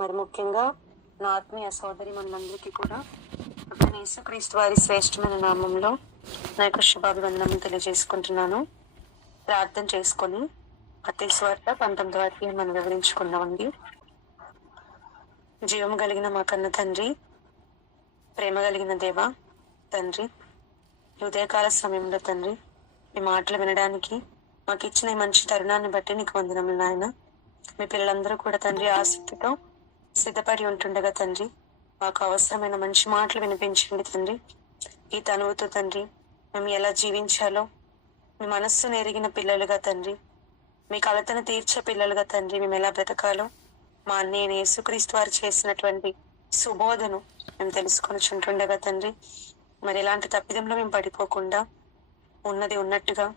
మరి ముఖ్యంగా నా ఆత్మీయ సోదరి మనందరికీ కూడా యేసుక్రీస్తు వారి శ్రేష్టమైన నామంలో నా యొక్క శుభాభివందనం తెలియజేసుకుంటున్నాను. ప్రార్థన చేసుకొని మత్తయి సువార్త 19వ అధ్యాయం మనం వివరించుకున్నామండి. జీవం కలిగిన మా కన్న తండ్రి, ప్రేమ కలిగిన దేవ తండ్రి, ఉదయకాల సమయంలో తండ్రి మీ మాటలు వినడానికి మాకు ఇచ్చిన ఈ మంచి తరుణాన్ని బట్టి నీకు వందనములు నాయన. మీ పిల్లలందరూ కూడా తండ్రి ఆసక్తితో సిద్ధపడి ఉంటుండగా తండ్రి మాకు అవసరమైన మంచి మాటలు వినిపించండి తండ్రి. ఈ తనువుతో తండ్రి మేము ఎలా జీవించాలో మీ మనస్సును ఎరిగిన పిల్లలుగా తండ్రి, మీ కలతను తీర్చే పిల్లలుగా తండ్రి మేము ఎలా బ్రతకాలో మా అన్నయ్య యేసుక్రీస్తు వారు చేసినటువంటి సుబోధను మేము తెలుసుకొని చుంటుండగా తండ్రి, మరి ఎలాంటి తప్పిదంలో మేము పడిపోకుండా ఉన్నది ఉన్నట్టుగా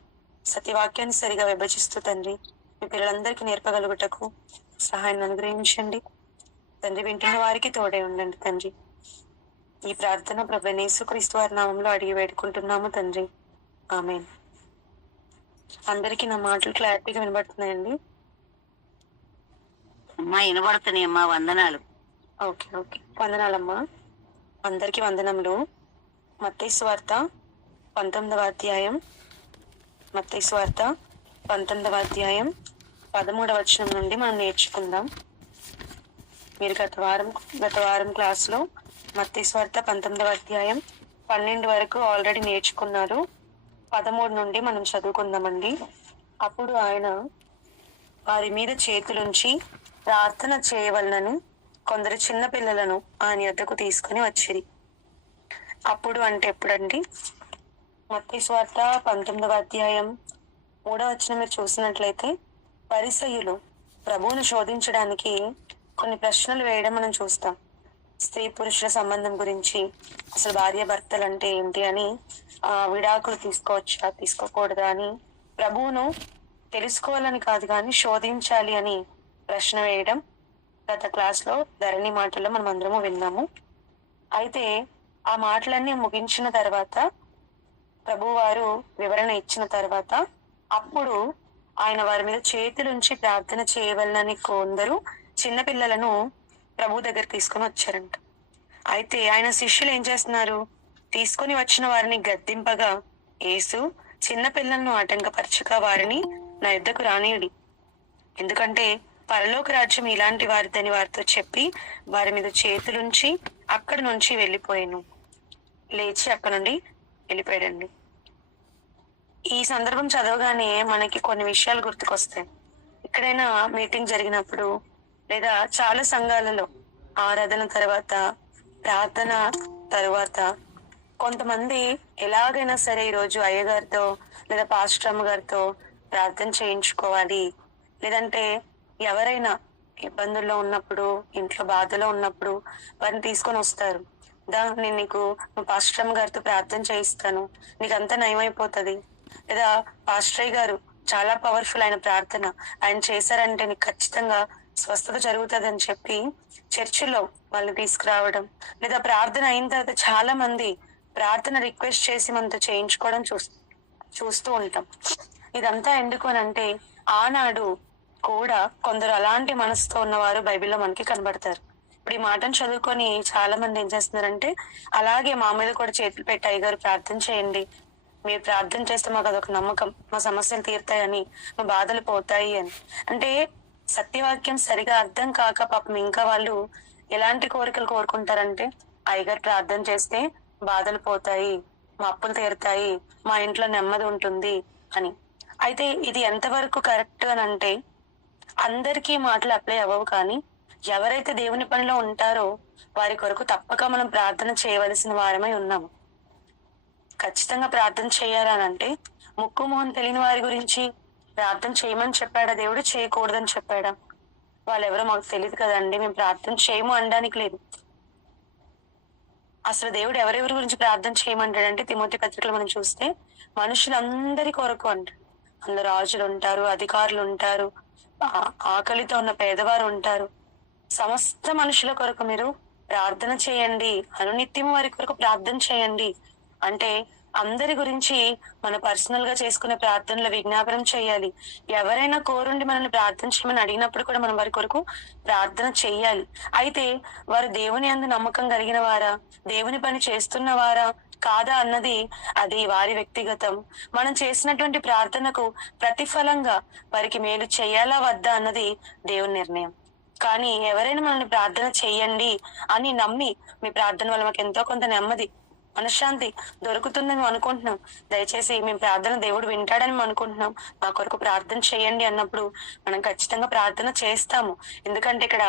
సత్యవాక్యాన్ని సరిగా విభజిస్తూ తండ్రి మీ పిల్లలందరికీ నేర్పగలుగుటకు సహాయాన్ని అనుగ్రహించండి తండ్రి. వింటున్న వారికి తోడే ఉండండి తండ్రి. ఈ ప్రార్థన ప్రభువైన యేసుక్రీస్తు వారి నామంలో అడిగి వేడుకుంటున్నాము తండ్రి, ఆమేన్. అందరికీ నా మాటలు క్లారిటీగా వినబడుతున్నాయండి? అమ్మా వినబడుతున్నాయి అమ్మా, వందనాలు. ఓకే ఓకే, వందనాలమ్మా. అందరికీ వందనములు. మత్తయి సువార్త 19వ అధ్యాయం, మత్తయి సువార్త 19వ అధ్యాయం 13వ వచనం నుండి మనం నేర్చుకుందాం. మీరు గత వారం క్లాస్లో మత్తయి సువార్త 19వ అధ్యాయం 12 వరకు ఆల్రెడీ నేర్చుకున్నారు. 13 నుండి మనం చదువుకుందామండి. అప్పుడు ఆయన వారి మీద చేతులుంచి ప్రార్థన చేయవలనని కొందరు చిన్న పిల్లలను ఆయన యొద్దకు తీసుకుని వచ్చిరి. అప్పుడు అంటే ఎప్పుడండి? మత్తయి సువార్త 19వ అధ్యాయం 3వ వచనం మీరు చూసినట్లయితే పరిసయ్యులు ప్రభువును శోధించడానికి కొన్ని ప్రశ్నలు వేయడం మనం చూస్తాం. స్త్రీ పురుషుల సంబంధం గురించి, అసలు భార్య భర్తలు అంటే ఏంటి అని, విడాకులు తీసుకోవచ్చా తీసుకోకూడదా అని ప్రభువును తెలుసుకోవాలని కాదు కానీ శోధించాలి అని ప్రశ్న వేయడం గత క్లాస్లో ధరణి మాటల్లో మనం అందరము విన్నాము. అయితే ఆ మాటలన్నీ ముగించిన తర్వాత, ప్రభువారు వివరణ ఇచ్చిన తర్వాత, అప్పుడు ఆయన వారి మీద చేతులుంచి ప్రార్థన చేయవలనని కొందరు చిన్నపిల్లలను ప్రభు దగ్గర తీసుకొని వచ్చారంట. అయితే ఆయన శిష్యులు ఏం చేస్తున్నారు? తీసుకొని వచ్చిన వారిని గద్దింపగా, యేసు చిన్నపిల్లలను ఆటంకపరచక వారిని నా యుద్ధకు రానియుడి, ఎందుకంటే పరలోక రాజ్యం ఇలాంటి వారిదని వారితో చెప్పి వారి మీద చేతులుంచి అక్కడి నుంచి వెళ్ళిపోయాను. లేచి అక్కడ నుండి వెళ్ళిపోయాడండి. ఈ సందర్భం చదవగానే మనకి కొన్ని విషయాలు గుర్తుకొస్తాయి. ఎక్కడైనా మీటింగ్ జరిగినప్పుడు లేదా చాలా సంఘాలలో ఆరాధన తర్వాత, ప్రార్థన తరువాత కొంతమంది ఎలాగైనా సరే ఈరోజు అయ్యగారితో లేదా పాస్టర్ అమ్మ గారితో ప్రార్థన చేయించుకోవాలి, లేదంటే ఎవరైనా ఇబ్బందుల్లో ఉన్నప్పుడు, ఇంట్లో బాధలో ఉన్నప్పుడు వారిని తీసుకొని వస్తారు. నేను నీకు పాస్టర్ అమ్మ గారితో ప్రార్థన చేయిస్తాను, నీకు అంతా నయమైపోతుంది, లేదా పాస్టరయ్య గారు చాలా పవర్ఫుల్ ఆయన ప్రార్థన, ఆయన చేశారంటే నీకు ఖచ్చితంగా స్వస్థత జరుగుతుంది అని చెప్పి చర్చిలో వాళ్ళని తీసుకురావడం, లేదా ప్రార్థన అయిన తర్వాత చాలా మంది ప్రార్థన రిక్వెస్ట్ చేసి మనతో చేయించుకోవడం చూస్తూ ఉంటాం. ఇదంతా ఎందుకు అని అంటే, ఆనాడు కూడా కొందరు అలాంటి మనసుతో ఉన్నవారు బైబిల్లో మనకి కనబడతారు. ఇప్పుడు ఈ మాటను చదువుకొని చాలా మంది ఏం చేస్తున్నారంటే, అలాగే మా మీద కూడా చేతులు పెట్టి అయ్యగారు ప్రార్థన చేయండి, మీరు ప్రార్థన చేస్తే మాకు అదొక నమ్మకం, మా సమస్యలు తీరుతాయని, మా బాధలు పోతాయి అని. అంటే సత్యవాక్యం సరిగా అర్థం కాక పాపం ఇంకా వాళ్ళు ఎలాంటి కోరికలు కోరుకుంటారంటే, అయ్యగారు ప్రార్థన చేస్తే బాధలు పోతాయి, మా అప్పులు తీరుతాయి, మా ఇంట్లో నెమ్మది ఉంటుంది అని. అయితే ఇది ఎంతవరకు కరెక్ట్ అని అంటే, అందరికీ మాటలు అప్లై అవ్వవు, కానీ ఎవరైతే దేవుని పనిలో ఉంటారో వారి కొరకు తప్పక మనం ప్రార్థన చేయవలసిన వారమై ఉన్నాము. ఖచ్చితంగా ప్రార్థన చేయాలనంటే, ముక్కు మొహం తెలియని వారి గురించి ప్రార్థన చేయమని చెప్పాడా దేవుడు? చేయకూడదని చెప్పాడా? వాళ్ళెవరో మాకు తెలియదు కదండి, మేము ప్రార్థన చేయము అనడానికి లేదు. అసలు దేవుడు ఎవరెవరి గురించి ప్రార్థన చేయమంటాడంటే, తిమోతి పత్రికలు మనం చూస్తే మనుషులందరి కొరకు అంటాడు. అందులో రాజులు ఉంటారు, అధికారులు ఉంటారు, ఆకలితో ఉన్న పేదవారు ఉంటారు. సమస్త మనుషుల కొరకు మీరు ప్రార్థన చేయండి, అనునిత్యం వారి కొరకు ప్రార్థన చేయండి అంటే అందరి గురించి మన పర్సనల్ గా చేసుకునే ప్రార్థనలు విజ్ఞాపనం చేయాలి. ఎవరైనా కోరుండి మనల్ని ప్రార్థన చేయమని అడిగినప్పుడు కూడా మనం వారి కొరకు ప్రార్థన చెయ్యాలి. అయితే వారు దేవుని యందు నమ్మకం కలిగిన వారా, దేవుని పని చేస్తున్న వారా కాదా అన్నది అది వారి వ్యక్తిగతం. మనం చేసినటువంటి ప్రార్థనకు ప్రతిఫలంగా వారికి మేలు చేయాలా వద్దా అన్నది దేవుని నిర్ణయం. కానీ ఎవరైనా మనల్ని ప్రార్థన చెయ్యండి అని నమ్మి మీ ప్రార్థన వల్ల మాకు ఎంతో కొంత నెమ్మది, మనశ్శాంతి దొరుకుతుందని మేము అనుకుంటున్నాం, దయచేసి మేము ప్రార్థన దేవుడు వింటాడని మేము అనుకుంటున్నాం, మా కొరకు ప్రార్థన చేయండి అన్నప్పుడు మనం ఖచ్చితంగా ప్రార్థన చేస్తాము. ఎందుకంటే ఇక్కడ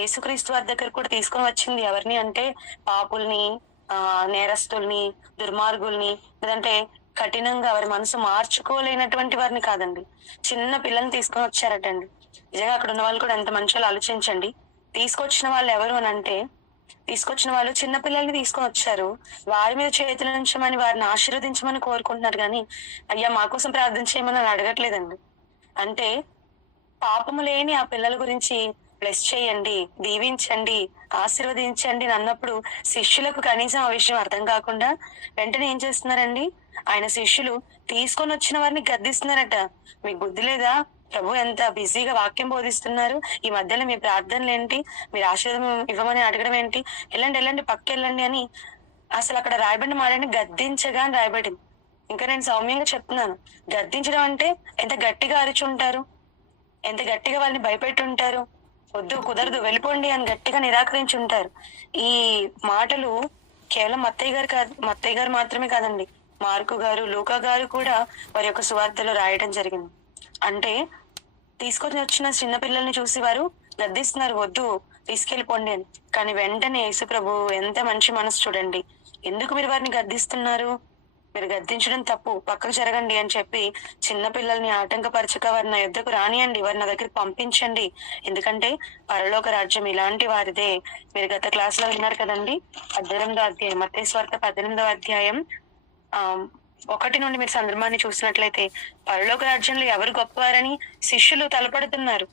యేసుక్రీస్తు వారి దగ్గర కూడా తీసుకొని వచ్చింది ఎవరిని అంటే పాపుల్ని, నేరస్తుల్ని, దుర్మార్గుల్ని, లేదంటే కఠినంగా వారి మనసు మార్చుకోలేనటువంటి వారిని కాదండి, చిన్న పిల్లల్ని తీసుకొని వచ్చారటండి. నిజంగా అక్కడ ఉన్న వాళ్ళు కూడా ఎంత మంచిగా ఆలోచించండి. తీసుకొచ్చిన వాళ్ళు ఎవరు అని అంటే, తీసుకొచ్చిన వాళ్ళు చిన్న పిల్లల్ని తీసుకొని వచ్చారు. వారి మీద చేతులు ఉంచమని, వారిని ఆశీర్వదించమని కోరుకుంటున్నారు కానీ అయ్యా మా కోసం ప్రార్థన చేయమని అని అడగట్లేదండి. అంటే పాపము లేని ఆ పిల్లల గురించి బ్లెస్ చేయండి, దీవించండి, ఆశీర్వదించండి అని అన్నప్పుడు శిష్యులకు కనీసం ఆ విషయం అర్థం కాకుండా వెంటనే ఏం చేస్తున్నారండి, ఆయన శిష్యులు తీసుకొని వచ్చిన వారిని గద్దిస్తున్నారట. మీకు బుద్ధి లేదా? ప్రభు ఎంత బిజీగా వాక్యం బోధిస్తున్నారు, ఈ మధ్యలో మీ ప్రార్థనలు ఏంటి, మీరు ఆశీర్వాదం ఇవ్వమని అడగడం ఏంటి, వెళ్ళండి పక్క వెళ్ళండి అని అసలు అక్కడ రాయబడిన మాటని గద్దించగా అని రాయబడింది. ఇంకా నేను సౌమ్యంగా చెప్తున్నాను, గద్దించడం అంటే ఎంత గట్టిగా అరిచుంటారు, ఎంత గట్టిగా వాళ్ళని భయపెట్టి ఉంటారు, వద్దు కుదరదు వెళ్ళిపోండి అని గట్టిగా నిరాకరించి ఉంటారు. ఈ మాటలు కేవలం మత్తయ్య గారు మాత్రమే కాదండి, మార్కు గారు, లూకా గారు కూడా వారి యొక్క సువార్తలో రాయడం జరిగింది. అంటే తీసుకొని వచ్చిన చిన్న పిల్లల్ని చూసి వారు గద్దిస్తున్నారు, వద్దు తీసుకెళ్ళిపోండి అని. కానీ వెంటనే యేసు ప్రభు ఎంత మంచి మనసు చూడండి, ఎందుకు మీరు వారిని గద్దిస్తున్నారు, మీరు గద్దించడం తప్పు, పక్కకు జరగండి అని చెప్పి చిన్న పిల్లల్ని ఆటంకపరచక వారి నా యుద్ధకు రానియండి, వారి నా దగ్గరికి పంపించండి, ఎందుకంటే పరలోక రాజ్యం ఇలాంటి వారిదే. మీరు గత క్లాస్ లో విన్నారు కదండి, 18వ అధ్యాయం, మత్తయి సువార్త 18వ అధ్యాయం 1 నుండి మీరు సందర్భాన్ని చూసినట్లయితే పరలోక రాజ్యంలో ఎవరు గొప్పవారని శిష్యులు తలపడుతున్నారు,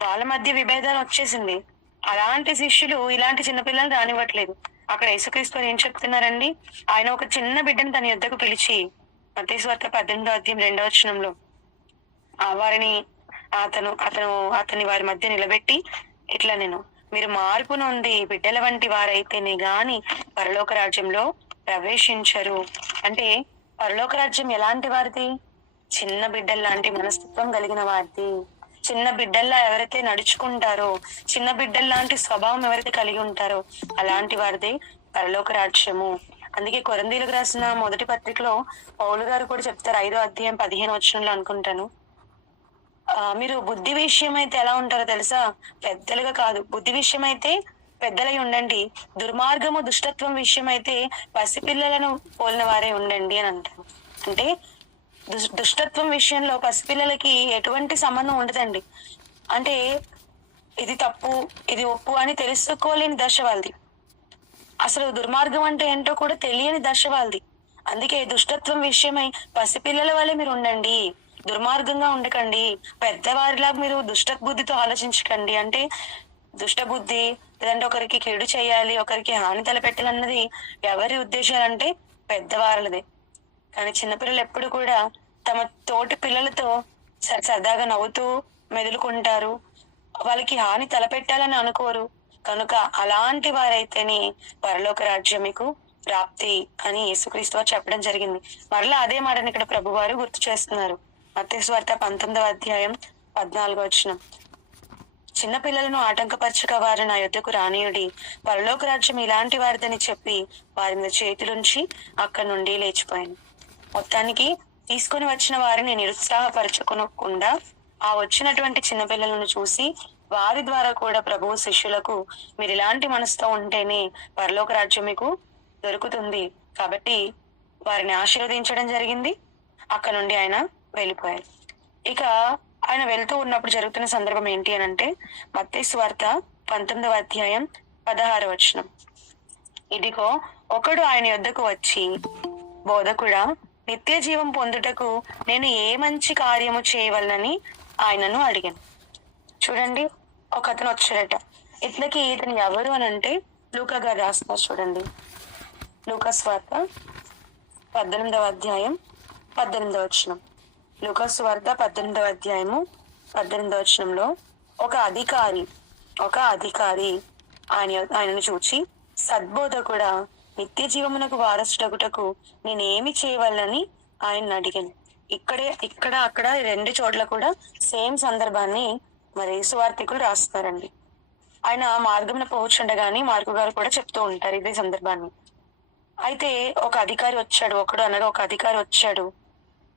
వాళ్ళ మధ్య విభేదాలు వచ్చేసింది. అలాంటి శిష్యులు ఇలాంటి చిన్నపిల్లలు రానివ్వట్లేదు. అక్కడ యేసుక్రీస్తు ఏం చెప్తున్నారండి, ఆయన ఒక చిన్న బిడ్డను తన యుద్ధకు పిలిచి మత్తయి సువార్త 18వ అధ్యాయం 2వ వచనంలో వారిని అతని వారి మధ్య నిలబెట్టి ఇట్లా, మీరు మార్పు నొంది బిడ్డల వంటి వారైతేనే గాని పరలోక రాజ్యంలో ప్రవేశించరు. అంటే పరలోక రాజ్యం ఎలాంటి వారిది? చిన్న బిడ్డల్లాంటి మనస్తత్వం కలిగిన వారిది. చిన్న బిడ్డల్లా ఎవరైతే నడుచుకుంటారో, చిన్న బిడ్డల్లాంటి స్వభావం ఎవరైతే కలిగి ఉంటారో అలాంటి వారిది పరలోక రాజ్యము. అందుకే కొరింథీయులకు రాసిన మొదటి పత్రికలో పౌలు గారు కూడా చెప్తారు, 5వ అధ్యాయం 15వ వచనంలో అనుకుంటాను, మీరు బుద్ధి విషయం అయితే ఎలా ఉంటారో తెలుసా, పెద్దలుగా కాదు, బుద్ధి విషయం అయితే పెద్దలై ఉండండి, దుర్మార్గము దుష్టత్వం విషయం అయితే పసిపిల్లలను పోలిన వారే ఉండండి అని అంటారు. అంటే దుష్టత్వం విషయంలో పసిపిల్లలకి ఎటువంటి సంబంధం ఉండదండి. అంటే ఇది తప్పు ఇది ఒప్పు అని తెలుసుకోలేని దశ వాళ్ళది, అసలు దుర్మార్గం అంటే ఏంటో కూడా తెలియని దశ వాళ్ళది. అందుకే దుష్టత్వం విషయమై పసిపిల్లల వల్లే మీరు ఉండండి, దుర్మార్గంగా ఉండకండి, పెద్దవారిలాగా మీరు దుష్ట బుద్ధితో ఆలోచించకండి. అంటే దుష్ట బుద్ధి లేదంటే ఒకరికి కీడు చేయాలి, ఒకరికి హాని తలపెట్టాలన్నది ఎవరి ఉద్దేశాలంటే పెద్దవాళ్ళదే. కానీ చిన్నపిల్లలు ఎప్పుడు కూడా తమ తోటి పిల్లలతో సరదాగా నవ్వుతూ మెదులుకుంటారు, వాళ్ళకి హాని తలపెట్టాలని అనుకోరు. కనుక అలాంటి వారైతేనే పరలోక రాజ్యం మీకు ప్రాప్తి అని యేసుక్రీస్తు వారు చెప్పడం జరిగింది. మరలా అదే మాటని ఇక్కడ ప్రభు వారు గుర్తు చేస్తున్నారు. మత్తయి సువార్త 19వ అధ్యాయం 14వ వచనం, చిన్న పిల్లలను ఆటంకపరచక వారు నా యుద్ధకు రానియుడి, పరలోక రాజ్యం ఇలాంటి వారిదని చెప్పి వారి మీద చేతులుంచి అక్కడి నుండి లేచిపోయాను. మొత్తానికి తీసుకొని వచ్చిన వారిని నిరుత్సాహపరచుకోకుండా ఆ వచ్చినటువంటి చిన్నపిల్లలను చూసి వారి ద్వారా కూడా ప్రభువు శిష్యులకు మీరు ఇలాంటి మనసుతో ఉంటేనే పరలోక రాజ్యం మీకు దొరుకుతుంది కాబట్టి వారిని ఆశీర్వదించడం జరిగింది. అక్కడ నుండి ఆయన వెళ్ళిపోయారు. ఇక ఆయన వెళ్తూ ఉన్నప్పుడు జరుగుతున్న సందర్భం ఏంటి అని అంటే, మత్తయి సువార్త 19వ అధ్యాయం 16వ వచనం, ఇదిగో ఒకడు ఆయన యొద్దకు వచ్చి, బోధకుడా, నిత్య జీవం పొందుటకు నేను ఏ మంచి కార్యము చేయవలనని ఆయనను అడిగాను. చూడండి, ఒక అతను వచ్చాడట. ఇతను ఎవరు అని అంటే లూకా గారు రాస్తున్నారు. చూడండి, లూకా సువార్త 18వ అధ్యాయం 18వ వచనం. లూకాసు వార్త 18వ అధ్యాయము 18వ వచనంలో ఒక అధికారి ఆయనను చూచి, సద్బోధకుడా, నిత్య జీవమునకు వారసుడగుటకు నేనేమి చేయవలనని ఆయన అడిగాను. అక్కడ రెండు చోట్ల కూడా సేమ్ సందర్భాన్ని మరి సువార్తికులు రాస్తున్నారండి. ఆయన మార్గంలో పోవచ్చుండగాని మార్కు గారు కూడా చెప్తూ ఉంటారు ఇదే సందర్భాన్ని. అయితే ఒక అధికారి వచ్చాడు,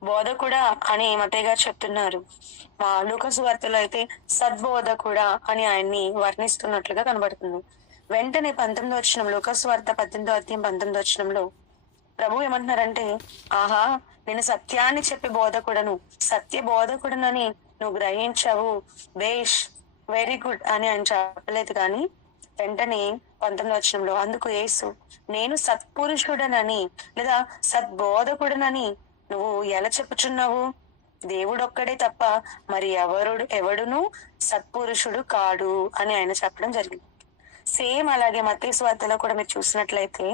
బోధకుడా అని మత్తయి గారు చెప్తున్నారు. మా లూకాసు వార్తలో అయితే సద్బోధకుడా అని ఆయన్ని వర్ణిస్తున్నట్లుగా కనబడుతుంది. వెంటనే 19వ వచనం, లూకాసు వార్త 18వ అధ్యాయం 19వ వచనంలో ప్రభు ఏమంటున్నారంటే, ఆహా, నేను సత్యాన్ని చెప్పే బోధకుడను, సత్య బోధకుడనని నువ్వు గ్రహించావు, బేష్, వెరీ గుడ్ అని ఆయన చెప్పలేదు. కానీ వెంటనే 19వ వచనంలో అందుకు యేసు, నేను సత్పురుషుడనని లేదా సద్బోధకుడనని నువ్వు ఎలా చెప్పుచున్నావు? దేవుడొక్కడే తప్ప మరి ఎవడును సత్పురుషుడు కాడు అని ఆయన చెప్పడం జరిగింది. సేమ్ అలాగే మత్తయి సువార్తలో కూడా మీరు చూసినట్లయితే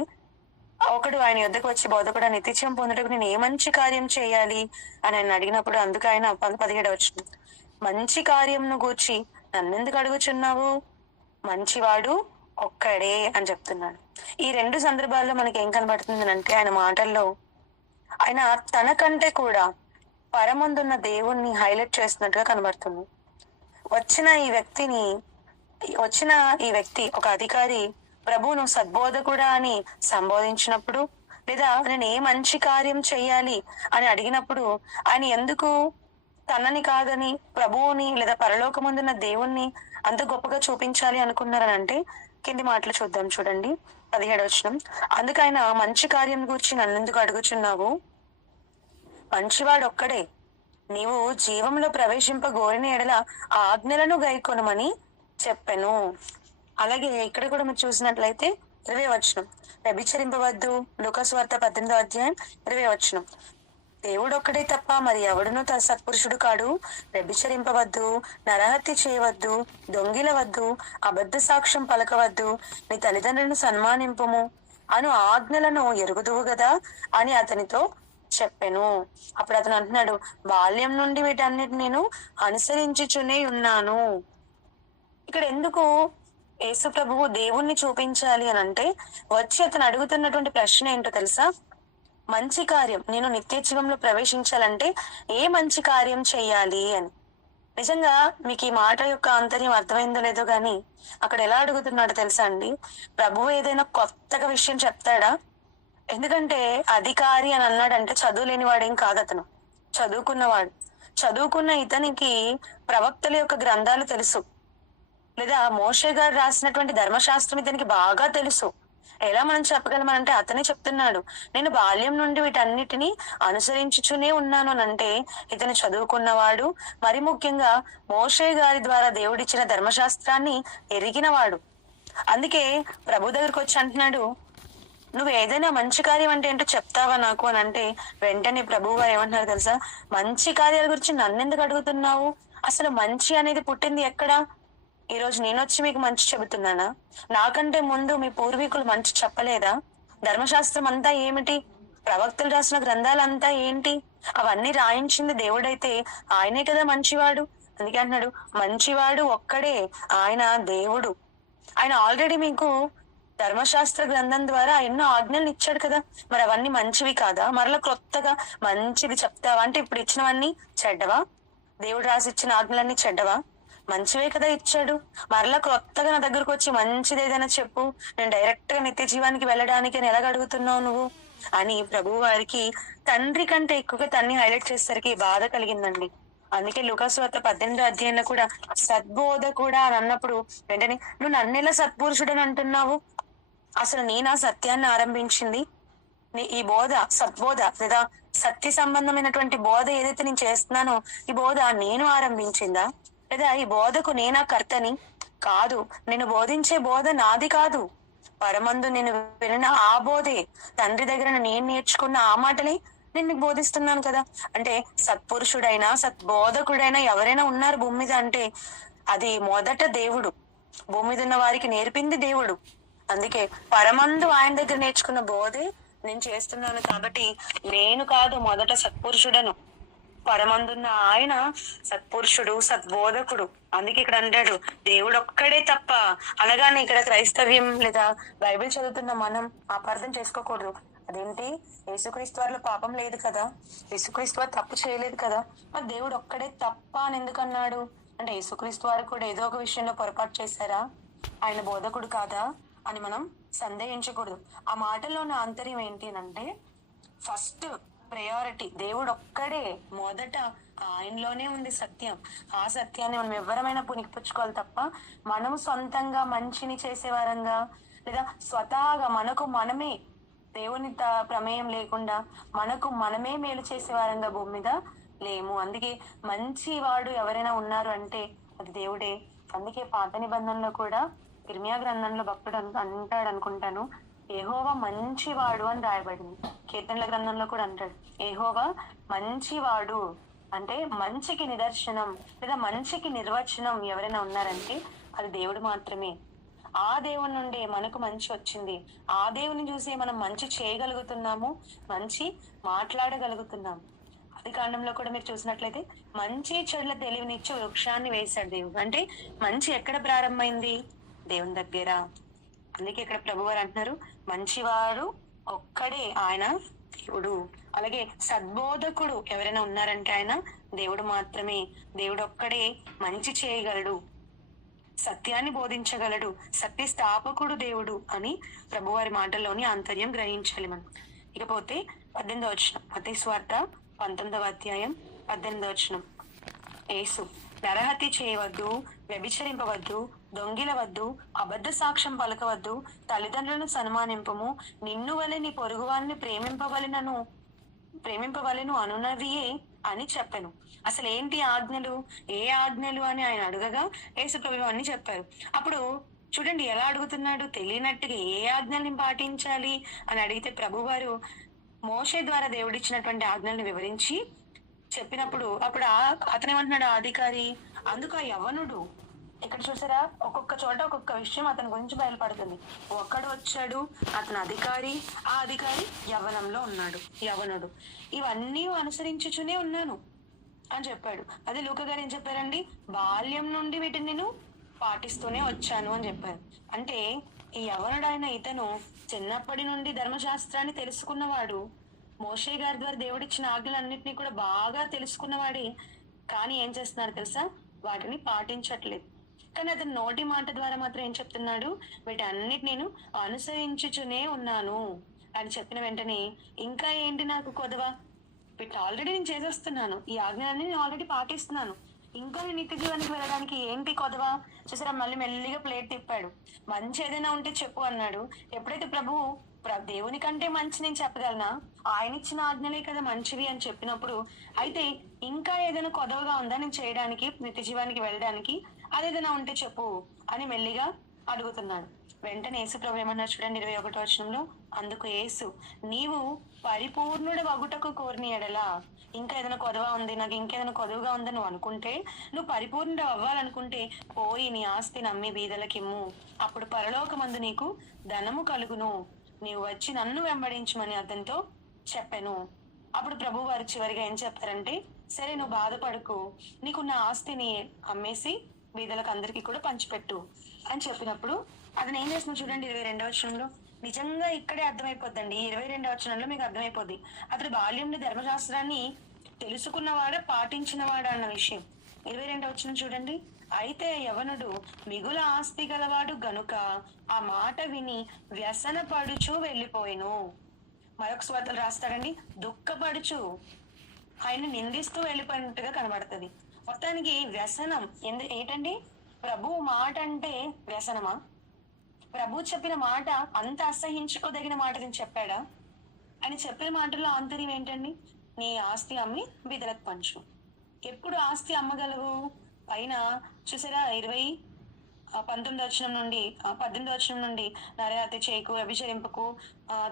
ఒకడు ఆయన యొద్దకు వచ్చి, బోధకుడు, నిత్యజీవం పొందుటకు నేను ఏ మంచి కార్యం చేయాలి అని ఆయన అడిగినప్పుడు అందుకు ఆయన 17వ వచనం, మంచి కార్యంను గూర్చి నన్నెందుకు అడుగుచున్నావు? మంచివాడు ఒక్కడే అని చెప్తున్నాడు. ఈ రెండు సందర్భాల్లో మనకి ఏం కనబడుతుంది అంటే ఆయన మాటల్లో ఆయన తనకంటే కూడా పరమందున్న దేవుణ్ణి హైలైట్ చేస్తున్నట్టుగా కనబడుతుంది. వచ్చిన ఈ వ్యక్తి ఒక అధికారి ప్రభువును సద్బోధకుడా అని సంబోధించినప్పుడు, లేదా నేను ఏ మంచి కార్యం చెయ్యాలి అని అడిగినప్పుడు ఆయన ఎందుకు తనని కాదని ప్రభువుని లేదా పరలోకమందున్న దేవుణ్ణి అంత గొప్పగా చూపించాలి అనుకున్నారని అంటే కింది మాటలు చూద్దాం చూడండి. 17వ వచనం, అందుకు ఆయన మంచి కార్యం గురించి నన్నెందుకు అడుగుచున్నావు? మంచివాడు ఒక్కడే, నీవు జీవంలో ప్రవేశింపగోరిన ఎడల ఆ ఆజ్ఞలను గైకొనమని చెప్పెను. అలాగే ఇక్కడ కూడా మీరు చూసినట్లయితే 20వ వచనం, వ్యభిచరింపవద్దు. లూకాసు వార్త 18వ అధ్యాయం 20వ వచనం, దేవుడు ఒక్కడే తప్ప మరి ఎవడునూ తన సత్పురుషుడు కాడు. వ్యభిచరింపవద్దు, నరహత్య చేయవద్దు, దొంగిలవద్దు, అబద్ధ సాక్ష్యం పలకవద్దు, నీ తల్లిదండ్రులను సన్మానింపుము అను ఆజ్ఞలను ఎరుగుదువు గదా అని అతనితో చెప్పెను. అప్పుడు అతను అంటున్నాడు, బాల్యం నుండి వీటన్నిటి నేను అనుసరించుచునే ఉన్నాను. ఇక్కడ ఎందుకు యేసు ప్రభువు దేవుణ్ణి చూపించాలి అని అంటే, వచ్చి అతను అడుగుతున్నటువంటి ప్రశ్న ఏంటో తెలుసా? మంచి కార్యం, నేను నిత్య జీవంలో ప్రవేశించాలంటే ఏ మంచి కార్యం చెయ్యాలి అని. నిజంగా మీకు ఈ మాట యొక్క ఆంతర్యం అర్థమైందో లేదో గాని అక్కడ ఎలా అడుగుతున్నాడో తెలుసా అండి? ప్రభువు ఏదైనా కొత్తగా విషయం చెప్తాడా? ఎందుకంటే అధికారి అని అన్నాడంటే చదువు లేని వాడేం కాదు, అతను చదువుకున్నవాడు. చదువుకున్న ఇతనికి ప్రవక్తల యొక్క గ్రంథాలు తెలుసు, లేదా మోషే గారు రాసినటువంటి ధర్మశాస్త్రం ఇతనికి బాగా తెలుసు. ఎలా మనం చెప్పగలమనంటే అతనే చెప్తున్నాడు, నేను బాల్యం నుండి వీటన్నిటిని అనుసరించుచునే ఉన్నాను అని అంటే ఇతను చదువుకున్నవాడు, మరి ముఖ్యంగా మోషే గారి ద్వారా దేవుడిచ్చిన ధర్మశాస్త్రాన్ని ఎరిగినవాడు. అందుకే ప్రభు దగ్గరకు వచ్చి అంటున్నాడు, నువ్వు ఏదైనా మంచి కార్యం అంటే ఏంటో చెప్తావా నాకు అని అంటే వెంటనే ప్రభువు గారు ఏమంటున్నారు తెలుసా? మంచి కార్యాల గురించి నన్నెందుకు అడుగుతున్నావు? అసలు మంచి అనేది పుట్టింది ఎక్కడా? ఈ రోజు నేను వచ్చి మీకు మంచి చెబుతున్నానా? నాకంటే ముందు మీ పూర్వీకులు మంచి చెప్పలేదా? ధర్మశాస్త్రం అంతా ఏమిటి? ప్రవక్తలు రాసిన గ్రంథాలంతా ఏంటి? అవన్నీ రాయించింది దేవుడైతే ఆయనే కదా మంచివాడు. అందుకే అంటున్నాడు, మంచివాడు ఒక్కడే, ఆయన దేవుడు. ఆయన ఆల్రెడీ మీకు ధర్మశాస్త్ర గ్రంథం ద్వారా ఎన్నో ఆజ్ఞలు ఇచ్చాడు కదా, మరి అవన్నీ మంచివి కాదా? మరలా క్రొత్తగా మంచిది చెప్తావా అంటే ఇప్పుడు ఇచ్చినవన్నీ చెడ్డవా? దేవుడు రాసి ఇచ్చిన ఆజ్ఞలన్నీ చెడ్డవా? మంచివే కదా ఇచ్చాడు. మరలా క్రొత్తగా నా దగ్గరకు వచ్చి మంచిది ఏదైనా చెప్పు, నేను డైరెక్ట్ గా నిత్య జీవానికి వెళ్ళడానికి అని ఎలాగ అడుగుతున్నావు నువ్వు అని ప్రభువు వారికి తండ్రి కంటే ఎక్కువగా తన్ని హైలైట్ చేసేసరికి బాధ కలిగిందండి. అందుకే లూకాసు వార్త 18వ అధ్యాయంలో కూడా సద్బోధ కూడా అని అన్నప్పుడు వెంటనే నువ్వు నన్నెలా సత్పురుషుడని అంటున్నావు? అసలు నేనా సత్యాన్ని ఆరంభించింది? ఈ బోధ, సద్బోధ లేదా సత్య సంబంధమైనటువంటి బోధ ఏదైతే నేను చేస్తున్నానో ఈ బోధ నేను ఆరంభించిందా? లేదా ఈ బోధకు నేనా కర్తని? కాదు. నేను బోధించే బోధ నాది కాదు, పరమందు నేను విన్న ఆ బోధే, తండ్రి దగ్గర నేను నేర్చుకున్న ఆ మాటలే నేను నీకు బోధిస్తున్నాను కదా. అంటే సత్పురుషుడైనా సద్బోధకుడైనా ఎవరైనా ఉన్నారు భూమి మీద అంటే అది మొదట దేవుడు. భూమి మీద ఉన్న వారికి నేర్పింది దేవుడు. అందుకే పరమందు ఆయన దగ్గర నేర్చుకున్న బోధే నేను చేస్తున్నాను కాబట్టి నేను కాదు మొదట సత్పురుషుడను, పరమందున్న ఆయన సత్పురుషుడు, సద్బోధకుడు. అందుకే ఇక్కడ అంటాడు దేవుడు ఒక్కడే తప్ప. అనగానే ఇక్కడ క్రైస్తవ్యం లేదా బైబిల్ చదువుతున్న మనం అపార్థం చేసుకోకూడదు. అదేంటి, యేసుక్రీస్తు వారిలో పాపం లేదు కదా, యేసుక్రీస్తు వారు తప్పు చేయలేదు కదా, మరి దేవుడు ఒక్కడే తప్ప అని ఎందుకు అన్నాడు అంటే యేసుక్రీస్తు వారు కూడా ఏదో ఒక విషయంలో పొరపాటు చేశారా, ఆయన బోధకుడు కాదా అని మనం సందేహించకూడదు. ఆ మాటల్లో ఉన్న ఆంతర్యం ఏంటి అంటే, ఫస్ట్ ప్రయారిటీ దేవుడు ఒక్కడే, మొదట ఆయనలోనే ఉంది సత్యం. ఆ సత్యాన్ని మనం ఎవరమైనా పుణికిపుచ్చుకోవాలి తప్ప మనము సొంతంగా మంచిని చేసేవారంగా లేదా స్వతహాగా మనకు మనమే దేవుని ప్రమేయం లేకుండా మనకు మనమే మేలు చేసేవారంగా భూమి మీద లేము. అందుకే మంచి వాడు ఎవరైనా ఉన్నారు అంటే అది దేవుడే. అందుకే పాత నిబంధనలో కూడా ఇర్మియా గ్రంథంలో భక్తుడు అంటాడు అనుకుంటాను, యెహోవా మంచివాడు అని రాయబడింది. కీర్తనల గ్రంథంలో కూడా అంటాడు యెహోవా మంచివాడు. అంటే మంచికి నిదర్శనం లేదా మంచికి నిర్వచనం ఎవరైనా ఉన్నారంటే అది దేవుడు మాత్రమే. ఆ దేవుని నుండి మనకు మంచి వచ్చింది. ఆ దేవుని చూసి మనం మంచి చేయగలుగుతున్నాము, మంచి మాట్లాడగలుగుతున్నాము. ఆది కాండంలో కూడా మీరు చూసినట్లయితే మంచి చెడుల తెలివినిచ్చి వృక్షాన్ని వేశాడు దేవుడు. అంటే మంచి ఎక్కడ ప్రారంభమైంది? దేవుని దగ్గర. అందుకే ఇక్కడ ప్రభువారు అంటున్నారు మంచివాడు ఒక్కడే, ఆయన దేవుడు. అలాగే సద్బోధకుడు ఎవరైనా ఉన్నారంటే ఆయన దేవుడు మాత్రమే. దేవుడు ఒక్కడే మంచి చేయగలడు, సత్యాన్ని బోధించగలడు, సత్య స్థాపకుడు దేవుడు అని ప్రభువారి మాటల్లోని ఆంతర్యం గ్రహించాలి మనం. ఇకపోతే 18వ వచనం, మత్తయి సువార్త 19వ అధ్యాయం 18వ వచనం. యేసు, నరహత్య చేయవద్దు, వ్యభిచరింపవద్దు, దొంగిలవద్దు, అబద్ధ సాక్ష్యం పలకవద్దు, తల్లిదండ్రులను సన్మానింపము, నిన్ను వలె నీ పొరుగువారిని ప్రేమింపవలెను అనున్నదియే అని చెప్పాను. అసలు ఏంటి ఆజ్ఞలు, ఏ ఆజ్ఞలు అని ఆయన అడగగా యేసు ప్రభువు అన్ని చెప్పారు. అప్పుడు చూడండి ఎలా అడుగుతున్నాడు, తెలియనట్టుగా ఏ ఆజ్ఞల్ని పాటించాలి అని అడిగితే ప్రభువారు మోషే ద్వారా దేవుడిచ్చినటువంటి ఆజ్ఞల్ని వివరించి చెప్పినప్పుడు అప్పుడు అతను ఏమంటున్నాడు, ఆ అధికారి. అందుకు ఆ యవ్వనుడు, ఇక్కడ చూసారా ఒక్కొక్క చోట ఒక్కొక్క విషయం అతని గురించి బయలుపడుతుంది. ఒక్కడు వచ్చాడు, అతను అధికారి, ఆ అధికారి యవ్వనంలో ఉన్నాడు, యవ్వనుడు. ఇవన్నీ అనుసరించుచునే ఉన్నాను అని చెప్పాడు. అదే లూకా గారు ఏం చెప్పారండి, బాల్యం నుండి వీటిని నేను పాటిస్తూనే వచ్చాను అని చెప్పారు. అంటే ఈ యవ్వనుడైన ఇతను చిన్నప్పటి నుండి ధర్మశాస్త్రాన్ని తెలుసుకున్నవాడు, మోషే గారి ద్వారా దేవుడిచ్చిన ఆజ్ఞలన్నింటినీ కూడా బాగా తెలుసుకున్నవాడే. కానీ ఏం చేస్తున్నాడు తెలుసా, వాటిని పాటించట్లేదు. కానీ అతను నోటి మాట ద్వారా మాత్రం ఏం చెప్తున్నాడు, వీటన్నిటి నేను అనుసరించుచునే ఉన్నాను అని చెప్పిన వెంటనే ఇంకా ఏంటి నాకు కొదవ, వీటి ఆల్రెడీ నేను చేసేస్తున్నాను, ఈ ఆజ్ఞలన్నీ నేను ఆల్రెడీ పాటిస్తున్నాను, ఇంకా నేను నిత్య జీవానికి వెళ్ళడానికి ఏంటి కొదవ. చూసారా, మళ్ళీ మెల్లిగా ప్లేట్ తిప్పాడు. మంచి ఏదైనా ఉంటే చెప్పు అన్నాడు. ఎప్పుడైతే ప్రభువు దేవుని కంటే మంచి నేను చెప్పగలనా, ఆయన ఇచ్చిన ఆజ్ఞలే కదా మంచివి అని చెప్పినప్పుడు, అయితే ఇంకా ఏదైనా కొదవగా ఉందా నేను చేయడానికి, నిత్య జీవానికి వెళ్ళడానికి, అదేదైనా ఉంటే చెప్పు అని మెల్లిగా అడుగుతున్నాడు. వెంటనే యేసు ప్రభు ఏమన్నా చూడండి 21వ వచనంలో, అందుకు యేసు, నీవు పరిపూర్ణుడు వగుటకు కోరిన ఎడలా, ఇంకా ఏదైనా కొదవ ఉంది, నాకు ఇంకేదైనా కొదవగా ఉందని నువ్వు అనుకుంటే, నువ్వు పరిపూర్ణుడు అవ్వాలనుకుంటే పోయి నీ ఆస్తిని అమ్మి బీదలకిమ్ము, అప్పుడు పరలోకమందు నీకు ధనము కలుగును, నీవు వచ్చి నన్ను వెంబడించమని అతనితో చెప్పాను. అప్పుడు ప్రభు వారు చివరిగా ఏం చెప్పారంటే, సరే నువ్వు బాధపడకు, నీకున్న ఆస్తిని అమ్మేసి బీదలకు అందరికీ కూడా పంచిపెట్టు అని చెప్పినప్పుడు అతను ఏం చేస్తున్నావు చూడండి 22వ వచనంలో. నిజంగా ఇక్కడే అర్థమైపోద్దండి, 22వ వచనంలో మీకు అర్థమైపోద్ది అతడు బాల్యంలో ధర్మశాస్త్రాన్ని తెలుసుకున్నవాడా పాటించినవాడా అన్న విషయం. 22వ వచనం చూడండి, అయితే యవనుడు మిగుల ఆస్తి గలవాడు గనుక ఆ మాట విని వ్యసన పడుచు వెళ్ళిపోయిను. మరొక స్వార్థలు రాస్తాడండి, దుఃఖపడుచు ఆయన నిందిస్తూ వెళ్ళిపోయినట్టుగా కనబడుతుంది. మొత్తానికి వ్యసనం ఏంటండి, ప్రభు మాట అంటే వ్యసనమా? ప్రభు చెప్పిన మాట అంత అసహించుకోదగిన మాట నేను చెప్పాడా అని చెప్పిన మాటల్లో ఆంతర్యం ఏంటండి, నీ ఆస్తి అమ్మి బీదలకు పంచు. ఎప్పుడు ఆస్తి అమ్మగలవు? పైన చూసారా 19వ వచనం నుండి 18వ వచనం నుండి, నరహత్య చేయకు, వ్యభిచరింపకు,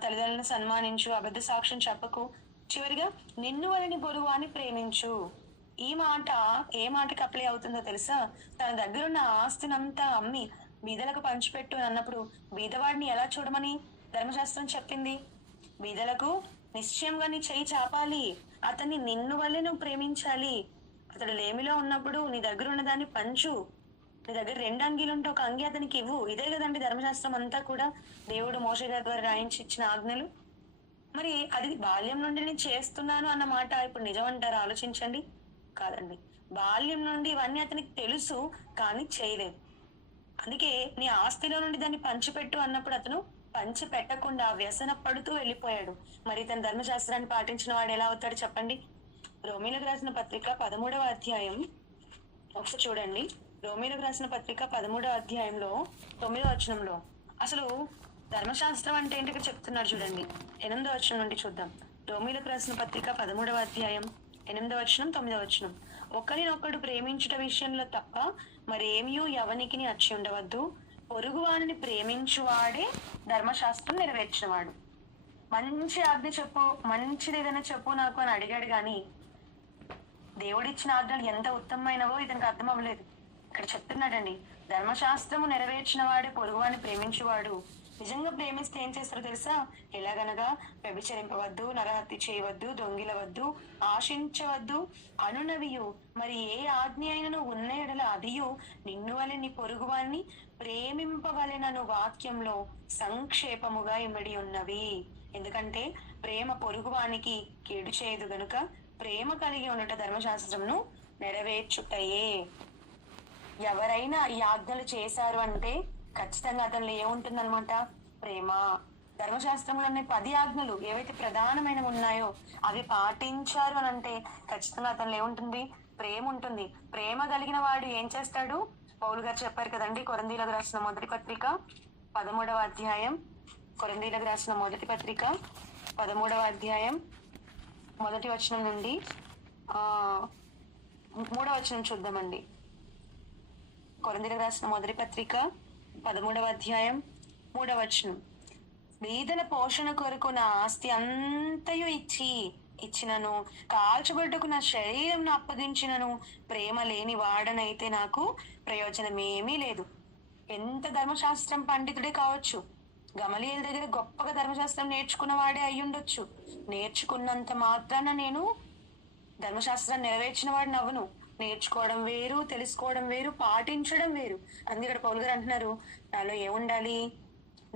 తల్లిదండ్రులను సన్మానించు, అబద్ధ సాక్ష్యం చెప్పకు, చివరిగా నిన్ను వలని పొరుగు అని ప్రేమించు. ఈ మాట ఏ మాటకి అప్లై అవుతుందో తెలుసా? తన దగ్గర ఉన్న ఆస్తినంతా అమ్మి బీదలకు పంచిపెట్టు అని అన్నప్పుడు బీదవాడిని ఎలా చూడమని ధర్మశాస్త్రం చెప్పింది? బీదలకు నిశ్చయంగా నీ చేయి చాపాలి, అతన్ని నిన్ను వల్లే నువ్వు ప్రేమించాలి. అతడు లేమిలో ఉన్నప్పుడు నీ దగ్గర ఉన్న దాన్ని పంచు. నీ దగ్గర 2 అంగీలు ఉంటే ఒక అంగి అతనికి ఇవ్వు. ఇదే కదండి ధర్మశాస్త్రం అంతా కూడా, దేవుడు మోషే గారి ద్వారా రాయించి ఇచ్చిన ఆజ్ఞలు. మరి అది బాల్యం నుండి నేను చేస్తున్నాను అన్న మాట ఇప్పుడు నిజం అంటారా? ఆలోచించండి. కాదండి, బాల్యం నుండి ఇవన్నీ అతనికి తెలుసు, కానీ చేయలేదు. అందుకే నీ ఆస్తిలో నుండి దాన్ని పంచిపెట్టు అన్నప్పుడు అతను పంచి పెట్టకుండా వ్యసన పడుతూ వెళ్ళిపోయాడు. మరి ఇతను ధర్మశాస్త్రాన్ని పాటించిన వాడు ఎలా అవుతాడు చెప్పండి? రోమీలకు రాసిన పత్రిక 13వ అధ్యాయం ఒకసారి చూడండి. రోమీలకు రాసిన పత్రిక 13వ అధ్యాయంలో 9వ వచనంలో అసలు ధర్మశాస్త్రం అంటే ఏంటి ఇక్కడ చెప్తున్నాడు చూడండి. 8వ వచనం నుండి చూద్దాం. రోమీలకు రాసిన పత్రిక 13వ అధ్యాయం 8వ వచనం 9వ వచనం. ఒకరినొకడు ప్రేమించుట విషయంలో తప్ప మరేమీ ఎవనికి అచ్చి ఉండవద్దు. పొరుగువానిని ప్రేమించువాడే ధర్మశాస్త్రం నెరవేర్చినవాడు. మంచి ఆజ్ఞ చెప్పు, మంచిది ఏదైనా చెప్పు నాకు అని అడిగాడు గాని దేవుడిచ్చిన ఆజ్ఞలు ఎంత ఉత్తమమైనవో ఇతనికి అర్థం అవ్వలేదు. ఇక్కడ చెప్తున్నాడండి, ధర్మశాస్త్రము నెరవేర్చిన వాడే పొరుగువాన్ని ప్రేమించువాడు. నిజంగా ప్రేమిస్తే ఏం చేస్తారో తెలుసా? ఎలాగనగా వ్యభిచరింపవద్దు, నరహత్య చేయవద్దు, దొంగిలవద్దు, ఆశించవద్దు అనునవియు మరి ఏ ఆజ్ఞ అయినను ఉన్న ఎడల అదియు నిన్ను వలె నీ పొరుగువాన్ని ప్రేమింపవలెనను వాక్యంలో సంక్షేపముగా ఇమిడి ఉన్నవి. ఎందుకంటే ప్రేమ పొరుగువానికి కీడు చేయదు గనుక ప్రేమ కలిగి ఉండట ధర్మశాస్త్రంను నెరవేర్చుటయే. ఎవరైనా ఈ ఆజ్ఞలు చేశారు అంటే ఖచ్చితంగా అతనిలో ఏముంటుందన్నమాట? ప్రేమ. ధర్మశాస్త్రంలోనే 10 ఆజ్ఞలు ఏవైతే ప్రధానమైనవి ఉన్నాయో అవి పాటించారు అని అంటే ఖచ్చితంగా అతనిలో ఏముంటుంది? ప్రేమ ఉంటుంది. ప్రేమ కలిగిన వాడు ఏం చేస్తాడు? పౌలు గారు చెప్పారు కదండి, కొరింథీయులకు రాసిన మొదటి పత్రిక 13వ అధ్యాయం, కొరింథీయులకు రాసిన మొదటి పత్రిక 13వ అధ్యాయం 1వ వచనం నుండి 3వ వచనం చూద్దామండి. కొరింథీయులకు రాసిన మొదటి పత్రిక 13వ అధ్యాయం 3వ వచనం. బీదల పోషణ కొరకు నా ఆస్తి అంతయు ఇచ్చినను, కాల్చబడ్డకు నా శరీరం అప్పగించినను, ప్రేమ లేని వాడనైతే నాకు ప్రయోజనమేమీ లేదు. ఎంత ధర్మశాస్త్రం పండితుడే కావచ్చు, గమలీయేలు దగ్గర గొప్పగా ధర్మశాస్త్రం నేర్చుకున్న వాడే అయ్యుండొచ్చు. నేర్చుకున్నంత మాత్రాన నేను ధర్మశాస్త్రాన్ని నెరవేర్చిన వాడిని అవ్వను. నేర్చుకోవడం వేరు, తెలుసుకోవడం వేరు, పాటించడం వేరు. అందుకే ఇక్కడ పౌలు గారు అంటున్నారు, నాలో ఏముండాలి?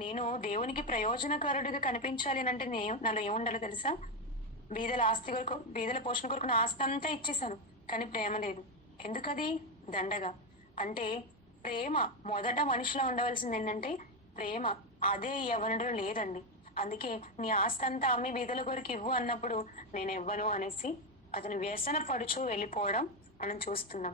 నేను దేవునికి ప్రయోజనకరుడిగా కనిపించాలి అని అంటే నాలో ఏముండాలో తెలుసా? బీదల పోషణ కొరకు నా ఆస్తి అంతా ఇచ్చేసాను, కానీ ప్రేమ లేదు. ఎందుకది? దండగా. అంటే ప్రేమ మొదట మనిషిలో ఉండవలసింది ఏంటంటే ప్రేమ. అదే ఎవరిలో లేదండి. అందుకే నీ ఆస్తి అంతా అమ్మి బీదల కొరకు ఇవ్వు అన్నప్పుడు నేను ఇవ్వను అనేసి అతను వ్యసన పడుచు వెళ్ళిపోవడం మనం చూస్తున్నాం.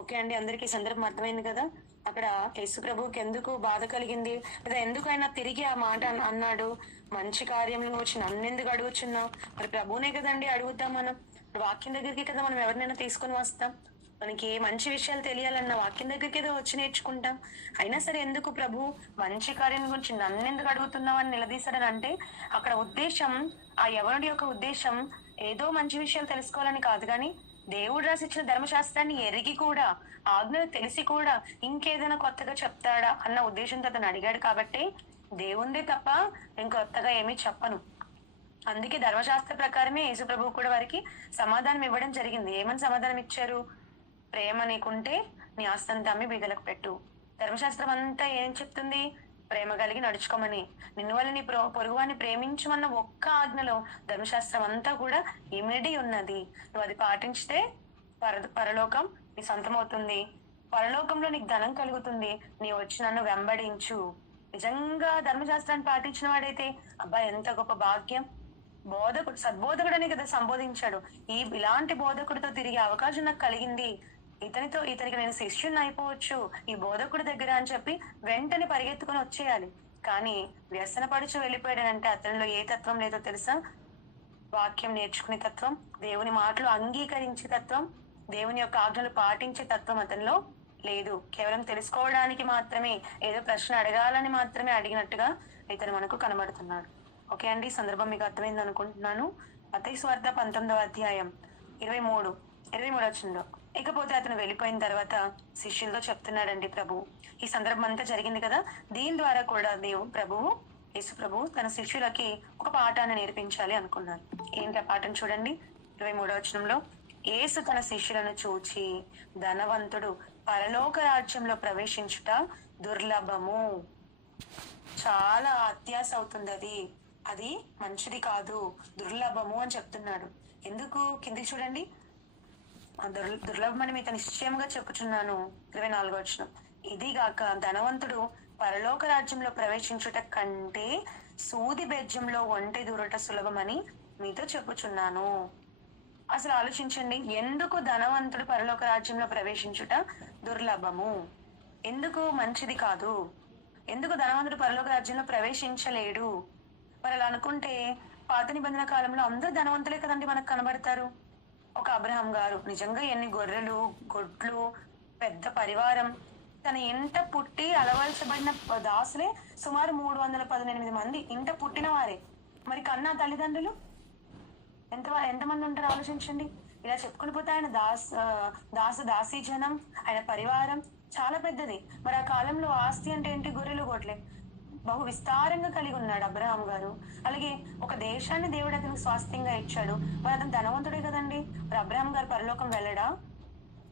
ఓకే అండి, అందరికి సందర్భం అర్థమైంది కదా? అక్కడ యేసు ప్రభువుకి ఎందుకు బాధ కలిగింది, లేదా ఎందుకు ఆయన తిరిగి ఆ మాట అన్నాడు? మంచి కార్యంలో వచ్చి నన్ను ఎందుకు అడుగుచున్నావు? మరి ప్రభువునే కదండి అడుగుతాం మనం. వాక్యం దగ్గరికి కదా మనం ఎవరినైనా తీసుకొని వస్తాం. మనకి ఏ మంచి విషయాలు తెలియాలన్న వాక్యం దగ్గరికి ఏదో వచ్చి నేర్చుకుంటాం. అయినా సరే ఎందుకు ప్రభు మంచి కార్యం గురించి నన్ను ఎందుకు అడుగుతున్నావు అని నిలదీశాడని అంటే అక్కడ ఉద్దేశం, ఆ ఎవరి యొక్క ఉద్దేశం ఏదో మంచి విషయాలు తెలుసుకోవాలని కాదు, కానీ దేవుడు రాసిచ్చిన ధర్మశాస్త్రాన్ని ఎరిగి కూడా, ఆజ్ఞలు తెలిసి కూడా ఇంకేదైనా కొత్తగా చెప్తాడా అన్న ఉద్దేశంతో అతను అడిగాడు. కాబట్టి దేవుందే తప్ప ఇంకొత్తగా ఏమీ చెప్పను. అందుకే ధర్మశాస్త్ర ప్రకారమే యేసు ప్రభువు కూడా వారికి సమాధానం ఇవ్వడం జరిగింది. ఏమని సమాధానం ఇచ్చారు? ప్రేమ నీకుంటే నీ ఆస్తంతా అమ్మి బీదలకు పెట్టు. ధర్మశాస్త్రం అంతా ఏం చెప్తుంది? ప్రేమ కలిగి నడుచుకోమని. నిన్ను వల్ల నీ పొరుగువాన్ని ప్రేమించమన్న ఒక్క ఆజ్ఞలో ధర్మశాస్త్రం అంతా కూడా ఇమిడి ఉన్నది. నువ్వు అది పాటించితే పరలోకం నీ సొంతమవుతుంది, పరలోకంలో నీకు ధనం కలుగుతుంది. నీ వచ్చి నన్ను వెంబడించు. నిజంగా ధర్మశాస్త్రాన్ని పాటించిన వాడైతే అబ్బా ఎంత గొప్ప భాగ్యం. బోధకుడు, సద్బోధకుడని కదా సంబోధించాడు. ఇలాంటి బోధకుడితో తిరిగే అవకాశం నాకు కలిగింది, ఇతనికి నేను శిష్యుని అయిపోవచ్చు ఈ బోధకుడి దగ్గర అని చెప్పి వెంటనే పరిగెత్తుకొని వచ్చేయాలి. కానీ వ్యసన పడుచు వెళ్ళిపోయాడంటే అతనిలో ఏ తత్వం లేదో తెలుసా? వాక్యం నేర్చుకునే తత్వం, దేవుని మాటలు అంగీకరించే తత్వం, దేవుని యొక్క ఆజ్ఞలు పాటించే తత్వం అతనిలో లేదు. కేవలం తెలుసుకోవడానికి మాత్రమే, ఏదో ప్రశ్న అడగాలని మాత్రమే అడిగినట్టుగా ఇతను మనకు కనబడుతున్నాడు. ఓకే అండి, సందర్భం మీకు అర్థమైంది అనుకుంటున్నాను. మత్తయి సువార్త 19వ అధ్యాయం 23 వచనంలో, ఇకపోతే అతను వెళ్ళిపోయిన తర్వాత శిష్యులతో చెప్తున్నాడండి ప్రభు. ఈ సందర్భం అంతా జరిగింది కదా, దీని ద్వారా కూడా ప్రభువు యేసు ప్రభు తన శిష్యులకి ఒక పాఠాన్ని నేర్పించాలి అనుకున్నారు. ఏంటి ఆ పాఠం చూడండి. 23వ వచనంలో, యేసు తన శిష్యులను చూచి, ధనవంతుడు పరలోక రాజ్యంలో ప్రవేశించుట దుర్లభము. చాలా అత్యాశ అవుతుంది అది, అది మంచిది కాదు, దుర్లభము అని చెప్తున్నాడు. ఎందుకు? కింది చూడండి. దుర్లభమని మీకు నిశ్చయంగా చెప్పుచున్నాను. 24వ వచనం, ఇదిగాక ధనవంతుడు పరలోక రాజ్యంలో ప్రవేశించుట కంటే సూది బెజ్జంలో ఒంటె దూరట సులభమని మీతో చెప్పుచున్నాను. అసలు ఆలోచించండి, ఎందుకు ధనవంతుడు పరలోక రాజ్యంలో ప్రవేశించుట దుర్లభము? ఎందుకు మంచిది కాదు? ఎందుకు ధనవంతుడు పరలోక రాజ్యంలో ప్రవేశించలేడు? మరి అలా అనుకుంటే పాత నిబంధన కాలంలో అందరూ ధనవంతులే కదండి మనకు కనబడతారు. ఒక అబ్రహాం గారు నిజంగా ఎన్ని గొర్రెలు, గొడ్లు, పెద్ద పరివారం, తన ఇంట పుట్టి అలవలసబడిన దాసులే సుమారు 318 మంది ఇంట పుట్టిన వారే. మరి కన్నా తల్లిదండ్రులు ఎంతమంది ఉంటారో ఆలోచించండి. ఇలా చెప్పుకుని పోతే ఆయన దాసీ జనం, ఆయన పరివారం చాలా పెద్దది. మరి ఆ కాలంలో ఆస్తి అంటే ఏంటి? గొర్రెలు, గొడ్లే. బహు విస్తారంగా కలిగి ఉన్నాడు అబ్రహాం గారు. అలాగే ఒక దేశాన్ని దేవుడు అతనికి స్వాస్థ్యంగా ఇచ్చాడు. మరి అతను ధనవంతుడే కదండి. మరి అబ్రహాం గారు పరలోకం వెళ్ళడా?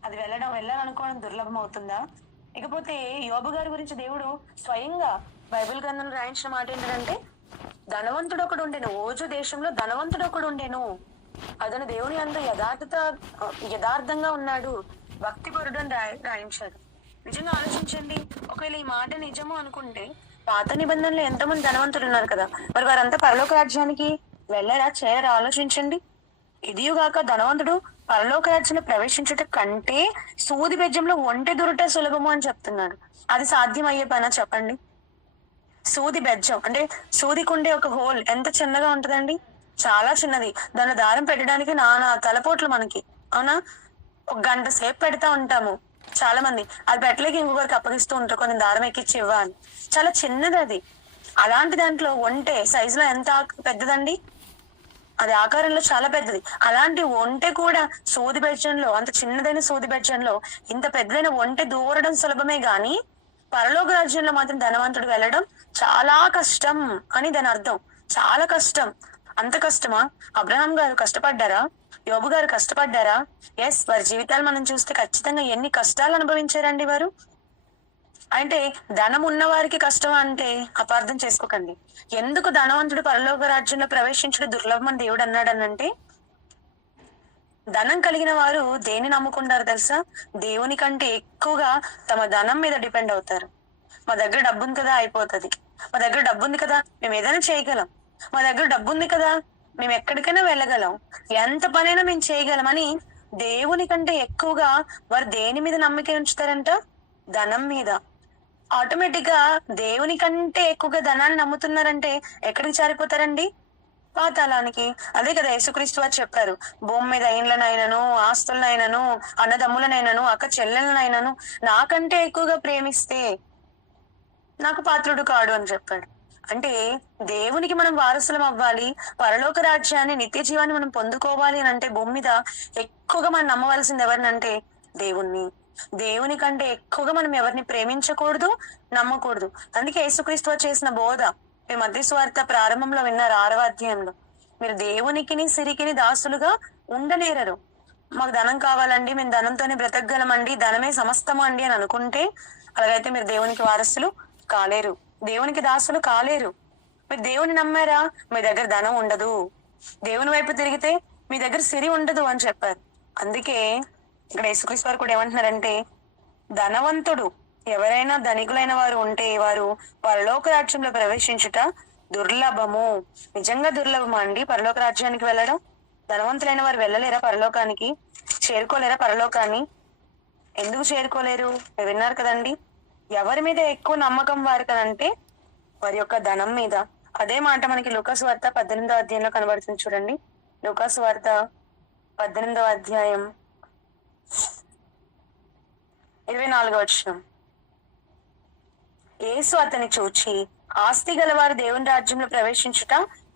అది వెళ్ళాలనుకోవడం దుర్లభం అవుతుందా? ఇకపోతే యోబు గారి గురించి దేవుడు స్వయంగా బైబిల్ గ్రంథంలో రాయించిన మాట ఏంటంటే, ధనవంతుడు ఒకడు ఉండేను, ఓజు దేశంలో ధనవంతుడు ఒకడు ఉండేను, అతను దేవుని అందు యథార్థంగా ఉన్నాడు, భక్తిపరుడు అని రాయించాడు. నిజంగా ఆలోచించండి, ఒకవేళ ఈ మాట నిజము అనుకుంటే పాత నిబంధనలు ఎంతమంది ధనవంతులు ఉన్నారు కదా, మరి వారంతా పరలోక రాజ్యానికి వెళ్ళరా, చేయరా? ఆలోచించండి. ఇదియుగాక ధనవంతుడు పరలోక రాజ్యంలో ప్రవేశించుట కంటే సూది బెజ్జంలో ఒంటె దొరుట సులభము అని చెప్తున్నాడు. అది సాధ్యమయ్యే పనా చెప్పండి? సూది బెజ్జం అంటే సూదికుండే ఒక హోల్ ఎంత చిన్నగా ఉంటదండి, చాలా చిన్నది. దాని దారం పెట్టడానికి నానా తలపోట్లు మనకి, అవునా? ఒక గంట సేపు పెడతా ఉంటాము చాలా మంది. అది పెట్టలేక ఇంకొకరికి అప్పగిస్తూ ఉంటారు, కొంచెం దారం ఎక్కించి ఇవ్వ అని. చాలా చిన్నది అది. అలాంటి దాంట్లో ఒంటె సైజులో ఎంత పెద్దదండి, అది ఆకారంలో చాలా పెద్దది. అలాంటి ఒంటె కూడా సూది బెజ్జంలో, అంత చిన్నదైన సూది బెజ్జంలో ఇంత పెద్దదైన ఒంటె దూరడం సులభమే గాని పరలోక రాజ్యంలో మాత్రం ధనవంతుడు వెళ్ళడం చాలా కష్టం అని దాని అర్థం. చాలా కష్టం. అంత కష్టమా? అబ్రహాం గారు కష్టపడ్డారా? యోబు గారు కష్టపడ్డారా? ఎస్, వారి జీవితాలు మనం చూస్తే ఖచ్చితంగా ఎన్ని కష్టాలు అనుభవించారండి వారు. అంటే ధనం ఉన్న వారికి కష్టం అంటే అపార్థం చేసుకోకండి. ఎందుకు ధనవంతుడు పరలోక రాజ్యంలో ప్రవేశించడం దుర్లభం అని దేవుడు అన్నాడనంటే, ధనం కలిగిన వారు దేన్ని నమ్ముకుంటారు తెలుసా? దేవుని కంటే ఎక్కువగా తమ ధనం మీద డిపెండ్ అవుతారు. మా దగ్గర డబ్బు ఉంది కదా అయిపోతుంది, మా దగ్గర డబ్బు ఉంది కదా మేము ఏదైనా చేయగలం, మా దగ్గర డబ్బు ఉంది కదా మేము ఎక్కడికైనా వెళ్ళగలం, ఎంత పనైనా మేము చేయగలం అని దేవుని కంటే ఎక్కువగా వారు దేని మీద నమ్మిక ఉంచుతారంట? ధనం మీద. ఆటోమేటిక్ గా దేవుని కంటే ఎక్కువగా ధనాన్ని నమ్ముతున్నారంటే ఎక్కడికి జారిపోతారండి? పాతాళానికి. అదే కదా యేసుక్రీస్తు వారు చెప్పారు, భూమి మీద ఇండ్లనైనను, ఆస్తులనైనను, అన్నదమ్ములనైనను, అక్క చెల్లెలనైనను నాకంటే ఎక్కువగా ప్రేమిస్తే నాకు పాత్రుడు కాడు అని చెప్పాడు. అంటే దేవునికి మనం వారసులం అవ్వాలి, పరలోక రాజ్యాన్ని, నిత్య జీవాన్ని మనం పొందుకోవాలి అని అంటే భూమి మీద ఎక్కువగా మనం నమ్మవలసింది ఎవరినంటే దేవుణ్ణి. దేవుని కంటే ఎక్కువగా మనం ఎవరిని ప్రేమించకూడదు, నమ్మకూడదు. అందుకే యేసుక్రీస్తు చేసిన బోధ మీ మత్తయి సువార్త ప్రారంభంలో విన్నారు 6వ అధ్యాయంలో, మీరు దేవునికిని సిరికిని దాసులుగా ఉండనేరరు. మాకు ధనం కావాలండి, మేము ధనంతోనే బ్రతకగలమండి, ధనమే సమస్తము అండి అని అనుకుంటే అలాగైతే మీరు దేవునికి వారసులు కాలేరు, దేవునికి దాసులు కాలేరు. మీరు దేవుని నమ్మారా, మీ దగ్గర ధనం ఉండదు. దేవుని వైపు తిరిగితే మీ దగ్గర సిరి ఉండదు అని చెప్పారు. అందుకే ఇక్కడ యేసుక్రీస్తు వారు కూడా ఏమంటున్నారంటే, ధనవంతుడు ఎవరైనా ధనికులైన వారు ఉంటే వారు పరలోక రాజ్యంలో ప్రవేశించుట దుర్లభము. నిజంగా దుర్లభమా అండి పరలోక రాజ్యానికి వెళ్ళడం? ధనవంతులైన వారు వెళ్ళలేరా పరలోకానికి? చేరుకోలేరా పరలోకాన్ని? ఎందుకు చేరుకోలేరు? మీరు విన్నారు కదండి, ఎవరి మీద ఎక్కువ నమ్మకం వారు కదంటే వారి యొక్క ధనం మీద. అదే మాట మనకి లూకాసు వార్త 18వ అధ్యాయంలో కనబడుతుంది చూడండి. లూకాసు వార్త 18వ అధ్యాయం 24వ వచనం. యేసు అతని చూచి, ఆస్తి గలవారు దేవుని రాజ్యంలో ప్రవేశించుట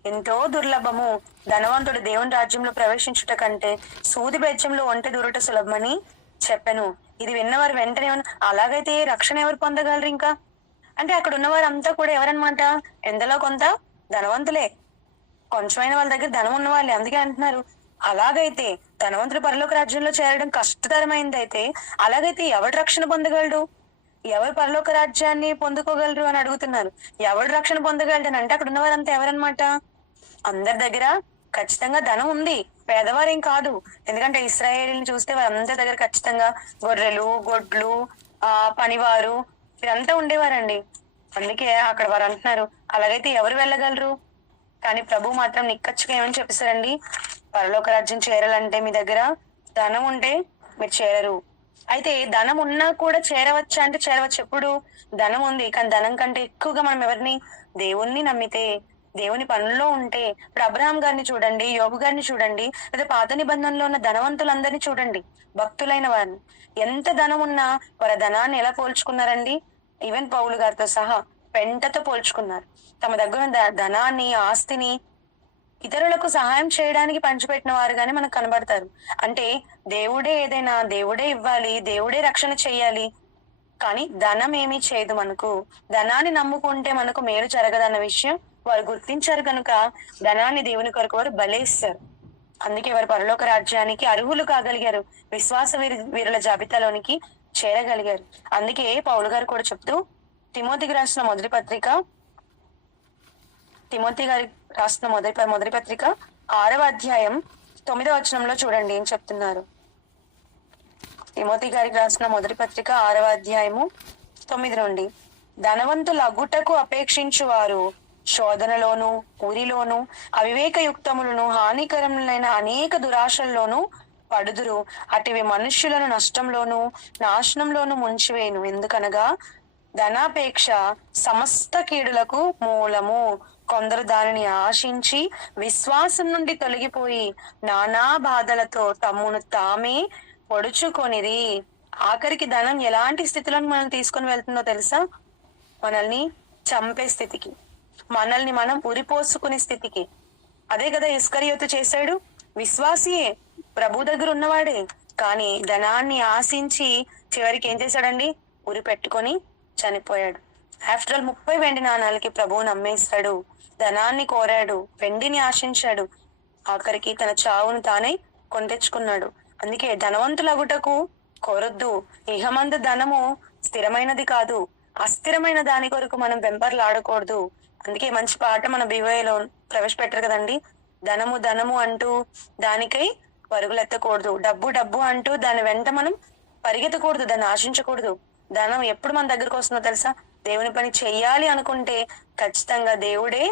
ఎంతో దుర్లభము, ధనవంతుడు దేవుని రాజ్యంలో ప్రవేశించుట కంటే సూది బెజ్జంలో ఒంటె దూరట సులభమని చెప్పెను. ఇది విన్నవారు వెంటనే అలాగైతే రక్షణ ఎవరు పొందగలరు? ఇంకా అంటే అక్కడ ఉన్న వారంతా కూడా ఎవరన్నమాట? ఎంతలో కొంత ధనవంతులే. కొంచెమైన వాళ్ళ దగ్గర ధనం ఉన్న వాళ్ళే. అందుకే అంటున్నారు, అలాగైతే ధనవంతులు పరలోక రాజ్యంలో చేరడం కష్టతరమైందైతే, అలాగైతే ఎవడు రక్షణ పొందగలడు? ఎవరు పరలోక రాజ్యాన్ని పొందుకోగలరు అని అడుగుతున్నారు. ఎవడు రక్షణ పొందగలడు అంటే అక్కడ ఉన్న వారంతా ఎవరన్నమాట? అందరి దగ్గర ఖచ్చితంగా ధనం ఉంది, పేదవారేం కాదు. ఎందుకంటే ఇశ్రాయేలీని చూస్తే వారందరి దగ్గర ఖచ్చితంగా గొర్రెలు, గొడ్లు, పనివారు వీరంతా ఉండేవారండి. అందుకే అక్కడ వారు అంటున్నారు, అలాగైతే ఎవరు వెళ్ళగలరు? కానీ ప్రభు మాత్రం నిక్కచ్చిగా ఏమని చెప్పేశారండి? పరలోక రాజ్యం చేరాలంటే మీ దగ్గర ధనం ఉంటే మీరు చేరరు. అయితే ధనం ఉన్నా కూడా చేరవచ్చా అంటే చేరవచ్చు. ఎప్పుడు? ధనం ఉంది, కానీ ధనం కంటే ఎక్కువగా మనం ఎవరిని? దేవుణ్ణి నమ్మితే, దేవుని పనుల్లో ఉంటే. ఇప్పుడు అబ్రహాం గారిని చూడండి, యోబు గారిని చూడండి, లేదా పాత నిబంధనలో ఉన్న ధనవంతులందరినీ చూడండి, భక్తులైన వారిని. ఎంత ధనం ఉన్నా వారి ధనాన్ని ఎలా పోల్చుకున్నారండి? ఈవెన్ పౌలు గారితో సహా పెంటతో పోల్చుకున్నారు. తమ దగ్గర ఉన్న ధనాన్ని, ఆస్తిని ఇతరులకు సహాయం చేయడానికి పంచిపెట్టిన వారుగానే మనకు కనబడతారు. అంటే దేవుడే ఏదైనా దేవుడే ఇవ్వాలి, దేవుడే రక్షణ చెయ్యాలి. కానీ ధనం ఏమీ చేయదు మనకు. ధనాన్ని నమ్ముకుంటే మనకు మేలు జరగదన్న విషయం వారు గుర్తించారు కనుక ధనాన్ని దేవుని కొరకు వారు బలేస్తారు. అందుకే వారు పరలోక రాజ్యానికి అర్హులు కాగలిగారు, విశ్వాస వీరుల జాబితాలోనికి చేరగలిగారు. అందుకే పౌలు గారు కూడా చెప్తూ తిమోతికి రాసిన మొదటి పత్రిక, తిమోతి గారి రాసిన మొదటి పత్రిక 6వ అధ్యాయం 9వ వచనంలో చూడండి ఏం చెప్తున్నారు. తిమోతి గారికి రాసిన మొదటి పత్రిక 6వ అధ్యాయము 9 నుండి, ధనవంతుల అగుటకు అపేక్షించు వారు శోధనలోను, ఊరిలోను, అవివేకయుక్తములను, హానికరములైన అనేక దురాశల్లోనూ పడుదురు. అటివి మనుష్యులను నష్టంలోను, నాశనంలోను ముంచివేయును. ఎందుకనగా ధనాపేక్ష సమస్త కీడులకు మూలము. కొందరు దానిని ఆశించి విశ్వాసం నుండి తొలగిపోయి నానా బాధలతో తమ్మును తామే పొడుచుకొనిరి. ఆఖరికి ధనం ఎలాంటి స్థితిలోకి మనం తీసుకొని వెళ్తుందో తెలుసా? మనల్ని చంపే స్థితికి, మనల్ని మనం ఉరిపోసుకునే స్థితికి. అదే కదా ఇస్కరియోతు చేశాడు. విశ్వాసియే, ప్రభు దగ్గర ఉన్నవాడే, కానీ ధనాన్ని ఆశించి చివరికి ఏం చేశాడండి? ఉరి పెట్టుకొని చనిపోయాడు. ఆఫ్టర్ ఆల్ 30 వెండి నాణాలకి ప్రభువుని అమ్మేశాడు, ధనాన్ని కోరాడు, వెండిని ఆశించాడు, ఆఖరికి తన చావును తానే కొంటెచ్చుకున్నాడు. అందుకే ధనవంతులగుటకు కోరొద్దు. ఇహమందు ధనము స్థిరమైనది కాదు, అస్థిరమైన దాని కొరకు మనం వెంపర్లాడకూడదు. అందుకే మంచి పాట మన BYలో ప్రవేశపెట్టారు కదండి, ధనము ధనము అంటూ దానికై పరుగులెత్తకూడదు, డబ్బు డబ్బు అంటూ దాని వెంట మనం పరిగెత్తకూడదు, దాన్ని ఆశించకూడదు. ధనం ఎప్పుడు మన దగ్గరకు వస్తుందో తెలుసా? దేవుని పని చెయ్యాలి అనుకుంటే ఖచ్చితంగా దేవుడే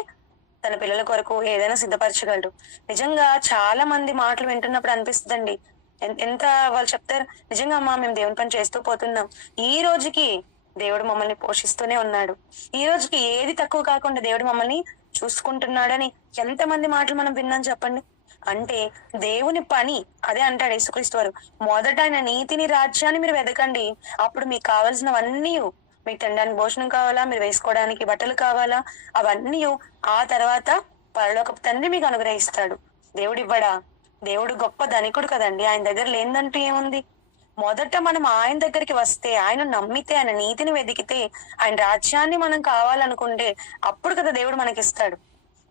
తన పిల్లల కొరకు ఏదైనా సిద్ధపరచగలడు. నిజంగా చాలా మంది మాటలు వింటున్నప్పుడు అనిపిస్తుందండి, ఎంత వాళ్ళు చెప్తారు, నిజంగా అమ్మా మేము దేవుని పని చేస్తూ పోతున్నాం, ఈ రోజుకి దేవుడు మమ్మల్ని పోషిస్తూనే ఉన్నాడు, ఈ రోజుకి ఏది తక్కువ కాకుండా దేవుడు మమ్మల్ని చూసుకుంటున్నాడని ఎంతమంది మాటలు మనం విన్నాం చెప్పండి. అంటే దేవుని పని అదే అంటాడు యేసుక్రీస్తు వారు, మొదట ఆయన నీతిని, రాజ్యాన్ని మీరు వెతకండి, అప్పుడు మీకు కావాల్సినవన్నీ, మీకు తినడానికి భోజనం కావాలా, మీరు వేసుకోవడానికి బట్టలు కావాలా, అవన్నీ ఆ తర్వాత పరలోకపు తండ్రి మీకు అనుగ్రహిస్తాడు. దేవుడు ఇవ్వడా? దేవుడు గొప్ప ధనికుడు కదండి, ఆయన దగ్గర లేదంటూ ఏముంది? మొదట మనం ఆయన దగ్గరికి వస్తే, ఆయన నమ్మితే, ఆయన నీతిని వెతికితే, ఆయన రాజ్యాన్ని మనం కావాలనుకుంటే అప్పుడు కదా దేవుడు మనకిస్తాడు.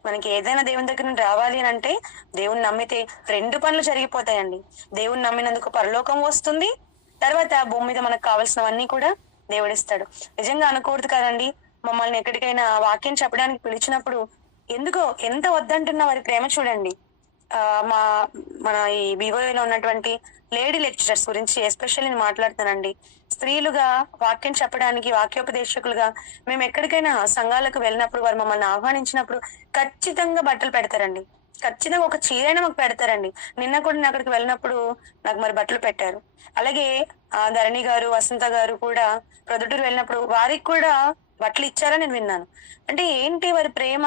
మనకి ఏదైనా దేవుని దగ్గర నుండి రావాలి అని అంటే దేవుని నమ్మితే 2 పనులు జరిగిపోతాయండి. దేవుని నమ్మినందుకు పరలోకం వస్తుంది, తర్వాత భూమి మీద మనకు కావాల్సినవన్నీ కూడా దేవుడిస్తాడు. నిజంగా అనకూడదు కదండి, మమ్మల్ని ఎక్కడికైనా వాక్యం చెప్పడానికి పిలిచినప్పుడు ఎందుకో ఎంత వద్దంటున్న వారి ప్రేమ చూడండి. మన ఈ BYలో ఉన్నటువంటి లేడీ లెక్చరర్స్ గురించి ఎస్పెషల్లీ నేను మాట్లాడుతానండి. స్త్రీలుగా వాక్యం చెప్పడానికి, వాక్యోపదేశకులుగా మేము ఎక్కడికైనా సంఘాలకు వెళ్ళినప్పుడు వారు మమ్మల్ని ఆహ్వానించినప్పుడు ఖచ్చితంగా బట్టలు పెడతారండి, ఖచ్చితంగా ఒక చీరైనా మాకు పెడతారండి. నిన్న కూడా నేను అక్కడికి వెళ్ళినప్పుడు నాకు మరి బట్టలు పెట్టారు. అలాగే ధరణి గారు, వసంత గారు కూడా ప్రొద్దుటూరు వెళ్ళినప్పుడు వారికి కూడా బట్టలు ఇచ్చారని నేను విన్నాను. అంటే ఏంటి వారి ప్రేమ?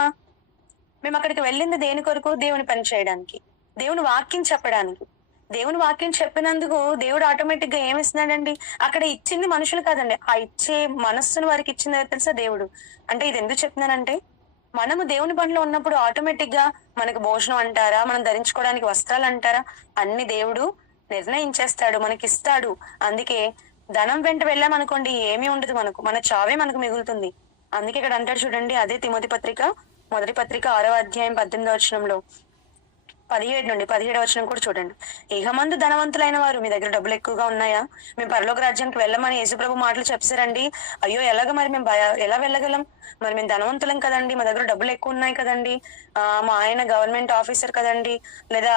మేము అక్కడికి వెళ్ళింది దేని కొరకు? దేవుని పని చేయడానికి, దేవుని వాక్యం చెప్పడానికి. దేవుని వాక్యం చెప్పినందుకు దేవుడు ఆటోమేటిక్ గా ఏమిస్తున్నాడండి? అక్కడ ఇచ్చింది మనుషులు కాదండి, ఆ ఇచ్చే మనస్సును వారికి ఇచ్చింది తెలుసా? దేవుడు. అంటే ఇది ఎందుకు చెప్తున్నానంటే, మనము దేవుని పనిలో ఉన్నప్పుడు ఆటోమేటిక్ గా మనకు భోజనం అంటారా, మనం ధరించుకోవడానికి వస్త్రాలు అంటారా, అన్ని దేవుడు నిర్ణయించేస్తాడు, మనకిస్తాడు. అందుకే ధనం వెంట వెళ్ళామనుకోండి ఏమీ ఉండదు, మన చావే మనకు మిగులుతుంది. అందుకే ఇక్కడ అంటాడు చూడండి, అదే తిమోతి పత్రిక మొదటి పత్రిక 6వ అధ్యాయం 18వ వచనంలో 17 నుండి 17వ వచనం కూడా చూడండి. ఇహమందు ధనవంతులైన వారు, మీ దగ్గర డబ్బులు ఎక్కువగా ఉన్నాయా? మేము పరలోక రాజ్యానికి వెళ్ళమని యేసుప్రభు మాటలు చెప్పారండి. అయ్యో ఎలాగ మరి మేము ఎలా వెళ్ళగలం? మరి మేము ధనవంతులం కదండి, మా దగ్గర డబ్బులు ఎక్కువ ఉన్నాయి కదండి, మా ఆయన గవర్నమెంట్ ఆఫీసర్ కదండి, లేదా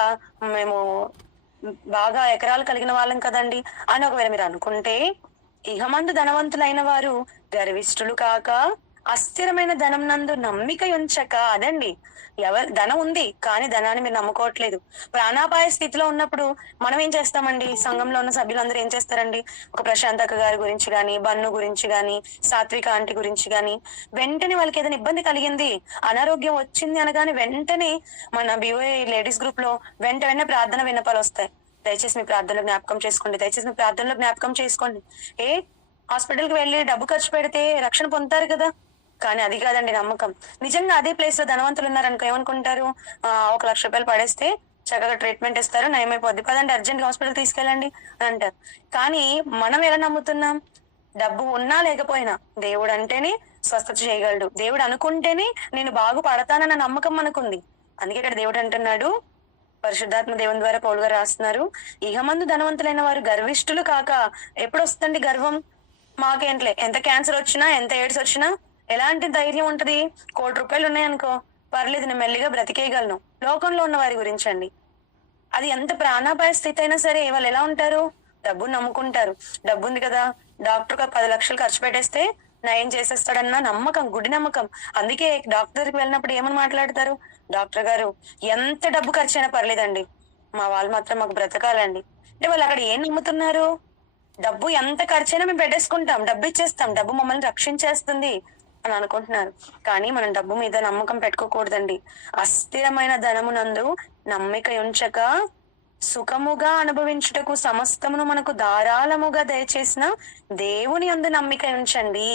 మేము బాగా ఎకరాలు కలిగిన వాళ్ళం కదండి అని ఒకవేళ మీరు అనుకుంటే, ఇహమందు ధనవంతులైన వారు గర్విష్ఠులు కాక అస్థిరమైన ధనం నందు నమ్మిక ఉంచక, అదండి ఎవరు ధనం ఉంది కానీ ధనాన్ని మీరు నమ్ముకోవట్లేదు. ప్రాణాపాయ స్థితిలో ఉన్నప్పుడు మనం ఏం చేస్తామండి? సంఘంలో ఉన్న సభ్యులందరూ ఏం చేస్తారండి? ఒక ప్రశాంత్ అక్క గారి గురించి గాని, బన్ను గురించి గాని, సాత్విక ఆంటీ గురించి గాని, వెంటనే వాళ్ళకి ఏదైనా ఇబ్బంది కలిగింది, అనారోగ్యం వచ్చింది అనగానే వెంటనే మన బిఓఏ లేడీస్ గ్రూప్ లో వెంటనే ప్రార్థన విన్నపాలు వస్తాయి. దయచేసి మీ ప్రార్థనలో జ్ఞాపకం చేసుకోండి, దయచేసి మీ ప్రార్థనలో జ్ఞాపకం చేసుకోండి. హాస్పిటల్ కి వెళ్ళి డబ్బు ఖర్చు పెడితే రక్షణ పొందుతారు కదా, కానీ అది కాదండి నమ్మకం. నిజంగా అదే ప్లేస్ లో ధనవంతులు ఉన్నారనుకో ఏమనుకుంటారు? 1,00,000 రూపాయలు పడేస్తే చక్కగా ట్రీట్మెంట్ ఇస్తారు, నయమైపోద్ది, పదండి అర్జెంట్ హాస్పిటల్ తీసుకెళ్ళండి అని అంటారు. కానీ మనం ఎలా నమ్ముతున్నాం? డబ్బు ఉన్నా లేకపోయినా దేవుడు అంటేనే స్వస్థత చేయగలడు, దేవుడు అనుకుంటేనే నేను బాగుపడతానన్న నమ్మకం మనకుంది. అందుకే ఇక్కడ దేవుడు అంటున్నాడు, పరిశుద్ధాత్మ దేవుని ద్వారా పౌలు గారు రాస్తున్నారు, ఇహమందు ధనవంతులైన వారు గర్విష్ఠులు కాక. ఎప్పుడు వస్తుంది గర్వం? మాకేంట్లే, ఎంత క్యాన్సర్ వచ్చినా, ఎంత ఎయిడ్స్ వచ్చినా ఎలాంటి ధైర్యం ఉంటది? 1,00,00,000 రూపాయలు ఉన్నాయనుకో, పర్లేదు నేను మెల్లిగా బ్రతికేయగలను. లోకంలో ఉన్న వారి గురించి అండి, అది ఎంత ప్రాణాపాయ స్థితి అయినా సరే వాళ్ళు ఎలా ఉంటారు? డబ్బును నమ్ముకుంటారు. డబ్బు ఉంది కదా, డాక్టర్ 10 లక్షలు ఖర్చు పెట్టేస్తే నయం చేసేస్తాడన్న నమ్మకం, గుడి నమ్మకం. అందుకే డాక్టర్ దగ్గరికి వెళ్ళినప్పుడు ఏమని మాట్లాడతారు? డాక్టర్ గారు ఎంత డబ్బు ఖర్చు అయినా పర్లేదండి, మా వాళ్ళు మాత్రం మాకు బ్రతకాలండి అంటే వాళ్ళు అక్కడ ఏం నమ్ముతున్నారు? డబ్బు ఎంత ఖర్చైనా మేము పెట్టేసుకుంటాం, డబ్బు ఇచ్చేస్తాం, డబ్బు మమ్మల్ని రక్షించేస్తుంది అని అనుకుంటున్నారు. కానీ మనం డబ్బు మీద నమ్మకం పెట్టుకోకూడదండి. అస్థిరమైన ధనమునందు నమ్మిక ఉంచక సుఖముగా అనుభవించుటకు సమస్తమును మనకు ధారాళముగా దయచేసిన దేవుని యందు నమ్మిక ఉంచండి.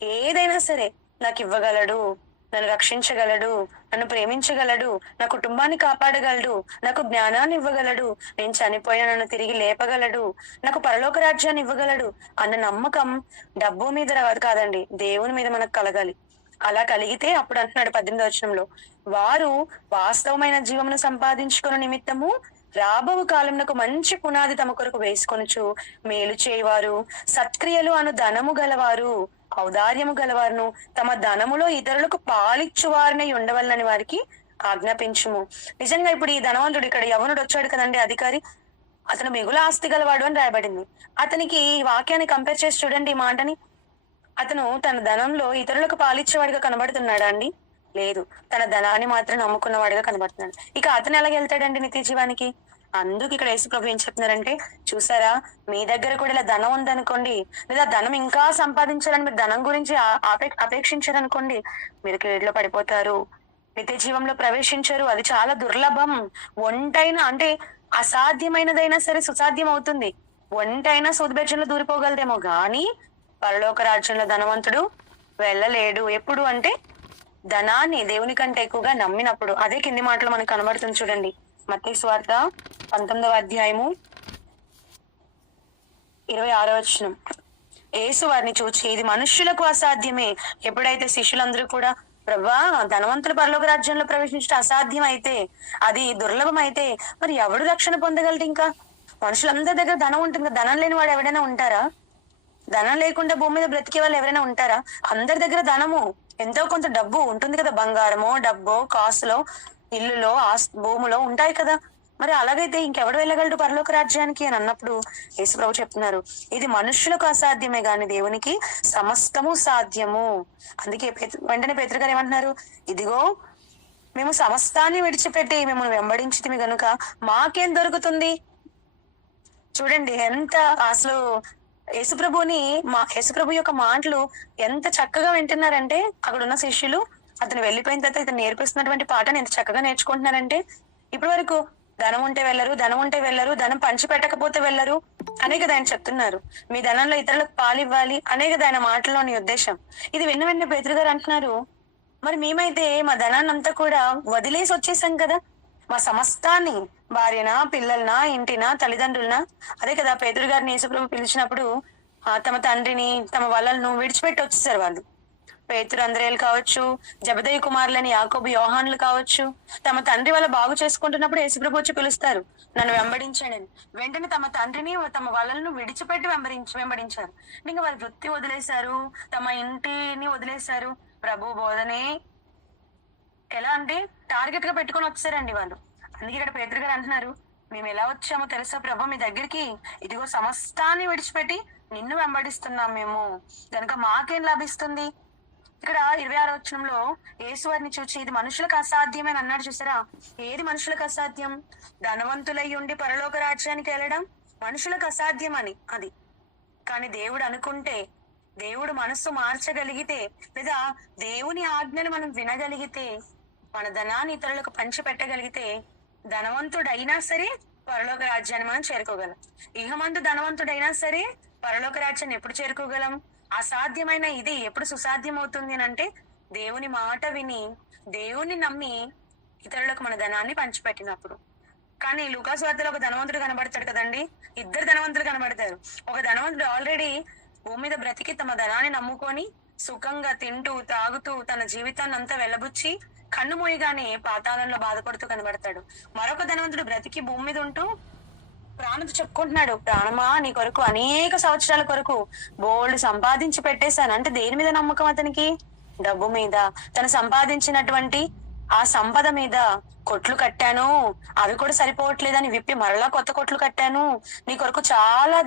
ఏదైనా సరే నాకు ఇవ్వగలడు, నన్ను రక్షించగలడు, నన్ను ప్రేమించగలడు, నా కుటుంబాన్ని కాపాడగలడు, నాకు జ్ఞానాన్ని ఇవ్వగలడు, నేను చనిపోయిన నన్ను తిరిగి లేపగలడు, నాకు పరలోక రాజ్యాన్ని ఇవ్వగలడు అన్న నమ్మకం డబ్బు మీద కాదండి, దేవుని మీద మనకు కలగాలి. అలా కలిగితే అప్పుడు అంటున్నాడు 18వ వచనంలో, వారు వాస్తవమైన జీవమును సంపాదించుకున్న నిమిత్తము రాబో కాలంలో మంచి పునాది తమ కొరకు వేసుకొనుచు మేలు చేయవారు, సత్క్రియలు అను ధనము గలవారు, ఔదార్యము గలవారును, తమ ధనములో ఇతరులకు పాలిచ్చు వారిని ఉండవల్లని వారికి ఆజ్ఞాపించుము. నిజంగా ఇప్పుడు ఈ ధనవంతుడు, ఇక్కడ యవనుడు వచ్చాడు కదండి అధికారి, అతను మిగుల ఆస్తి గలవాడు అని రాయబడింది. అతనికి ఈ వాక్యాన్ని కంపేర్ చేసి చూడండి ఈ మాటని. అతను తన ధనంలో ఇతరులకు పాలిచ్చేవాడిగా కనబడుతున్నాడా అండి? లేదు, తన ధనాన్ని మాత్రం నమ్ముకున్నవాడిగా కనబడుతున్నాడు. ఇక అతను ఎలాగ వెళ్తాడండి నిత్య జీవానికి? అందుకు ఇక్కడ యేసు ప్రభు ఏం చెప్తున్నారంటే, చూసారా, మీ దగ్గర కూడా ఇలా ధనం ఉందనుకోండి, లేదా ధనం ఇంకా సంపాదించాలని మీరు ధనం గురించి అపేక్షించారనుకోండి, మీరు కేడులో పడిపోతారు, నిత్య జీవంలో ప్రవేశించరు. అది చాలా దుర్లభం. ఒంటైన అంటే అసాధ్యమైనదైనా సరే సుసాధ్యం అవుతుంది. ఒంటైనా సూదిబెచ్చంలో దూరిపోగలదేమో గాని పరలోక రాజ్యంలో ధనవంతుడు వెళ్ళలేడు. ఎప్పుడు అంటే ధనాన్ని దేవుని కంటే ఎక్కువగా నమ్మినప్పుడు. అదే కింది మాటలు మనకు కనబడుతుంది చూడండి. మత్తయి సువార్త 19వ అధ్యాయము 26వ వచనం. యేసు వారిని చూచి, ఇది మనుష్యులకు అసాధ్యమే. ఎప్పుడైతే శిష్యులందరూ కూడా, ప్రభా, ధనవంతుల పరలోక రాజ్యంలో ప్రవేశించడం అసాధ్యం అయితే, అది దుర్లభం అయితే, మరి ఎవడు రక్షణ పొందగలడు? ఇంకా మనుషులందరి దగ్గర ధనం ఉంటుంది, ధనం లేని వాడు ఎవడైనా ఉంటారా? ధనం లేకుండా భూమి మీద బ్రతికే వాళ్ళు ఎవరైనా ఉంటారా? అందరి దగ్గర ధనము, ఎంతో కొంత డబ్బు ఉంటుంది కదా, బంగారమో డబ్బో కాసులో ఇల్లులో భూములో ఉంటాయి కదా. మరి అలాగైతే ఇంకెవడు వెళ్ళగలడు పరలోక రాజ్యానికి అని అన్నప్పుడు యేసు ప్రభు చెప్తున్నారు, ఇది మనుష్యులకు అసాధ్యమే గాని దేవునికి సమస్తము సాధ్యము. అందుకే వెంటనే పేతురు గారు ఏమంటున్నారు, ఇదిగో మేము సమస్తాన్ని విడిచిపెట్టి మిమ్మల్ని వెంబడించితిమి గనుక మాకేం దొరుకుతుంది? చూడండి ఎంత అసలు యేసుప్రభు యొక్క మాటలు ఎంత చక్కగా వింటున్నారంటే, అక్కడ ఉన్న శిష్యులు అతను వెళ్ళిపోయిన తర్వాత ఇతను నేర్పిస్తున్నటువంటి పాఠాన్ని ఎంత చక్కగా నేర్చుకుంటున్నారంటే, ఇప్పటి వరకు ధనం ఉంటే వెళ్ళరు, ధనం ఉంటే వెళ్ళరు, ధనం పంచి పెట్టకపోతే వెళ్ళరు అనే కదా ఆయన చెప్తున్నారు. మీ ధనంలో ఇతరులకు పాలివ్వాలి అనే కదా ఆయన మాటలోని ఉద్దేశం. ఇది విన్న వెంటనే పేతురు గారు అంటున్నారు, మరి మేమైతే మా ధనాన్ని అంతా కూడా వదిలేసి వచ్చేసాం కదా, మా సమస్తాన్ని, భార్యనా, పిల్లలనా, ఇంటినా, తల్లిదండ్రులనా. అదే కదా పేతురు గారిని యేసుప్రభు పిలిచినప్పుడు తమ తండ్రిని, తమ వాళ్ళను విడిచిపెట్టి వచ్చేసారు వాళ్ళు. పేతురు అంద్రేయులు కావచ్చు, జబదయి కుమారులని యాకోబు యోహాన్లు కావచ్చు, తమ తండ్రి వల్ల బాగు చేసుకుంటున్నప్పుడు యేసుప్రభు వచ్చి పిలుస్తారు, నన్ను వెంబడించాడని. వెంటనే తమ తండ్రిని తమ వాళ్ళను విడిచిపెట్టి వెంబడించారు. ఇంకా వారి వృత్తి వదిలేశారు, తమ ఇంటిని వదిలేశారు. ప్రభు బోధనే ఎలా అంటే టార్గెట్ గా పెట్టుకొని వచ్చారండి వాళ్ళు. అందుకే ఇక్కడ పేతురు గారు అంటున్నారు, మేము ఎలా వచ్చామో తెలుసా ప్రభు మీ దగ్గరికి, ఇదిగో సమస్తాన్ని విడిచిపెట్టి నిన్ను వెంబడిస్తున్నాం మేము, కనుక మాకేం లభిస్తుంది. ఇక్కడ 26వ వచనంలో యేసు వారిని చూచి ఇది మనుషులకు అసాధ్యమని అన్నాడు చూసారా. ఏది మనుషులకు అసాధ్యం? ధనవంతులై ఉండి పరలోక రాజ్యానికి వెళ్ళడం మనుషులకు అసాధ్యం అని అది. కానీ దేవుడు అనుకుంటే, దేవుడు మనస్సు మార్చగలిగితే, లేదా దేవుని ఆజ్ఞను మనం వినగలిగితే, మన ధనాన్ని ఇతరులకు పంచి పెట్టగలిగితే, ధనవంతుడైనా సరే పరలోక రాజ్యాన్ని మనం చేరుకోగలం. ఇహమందు ధనవంతుడైనా సరే పరలోక రాజ్యాన్ని ఎప్పుడు చేరుకోగలం? అసాధ్యమైన ఇది ఎప్పుడు సుసాధ్యం అవుతుంది అని అంటే, దేవుని మాట విని దేవుని నమ్మి ఇతరులకు మన ధనాన్ని పంచిపెట్టినప్పుడు. కానీ లూకాసు వార్తలో ఒక ధనవంతుడు కనబడతాడు కదండి, ఇద్దరు ధనవంతులు కనబడతారు. ఒక ధనవంతుడు ఆల్రెడీ భూమి మీద బ్రతికి తమ ధనాన్ని నమ్ముకొని సుఖంగా తింటూ తాగుతూ తన జీవితాన్ని అంతా వెళ్ళబుచ్చి కన్ను మూయగానే పాతాళంలో బాధపడుతూ కనబడతాడు. మరొక ధనవంతుడు బ్రతికి భూమి మీద ఉంటూ ప్రాణంతో చెప్పుకుంటున్నాడు, ప్రాణమా నీ కొరకు అనేక సంవత్సరాల కొరకు బోల్డ్ సంపాదించి పెట్టేశాను. అంటే దేని మీద నమ్మకం అతనికి? డబ్బు మీద. తను సంపాదించినటువంటి ఆ సంపద మీద కొట్లు కట్టాను, అవి కూడా సరిపోవట్లేదని విప్పి మరలా కొత్త కొట్లు కట్టాను, నీ కొరకు చాలా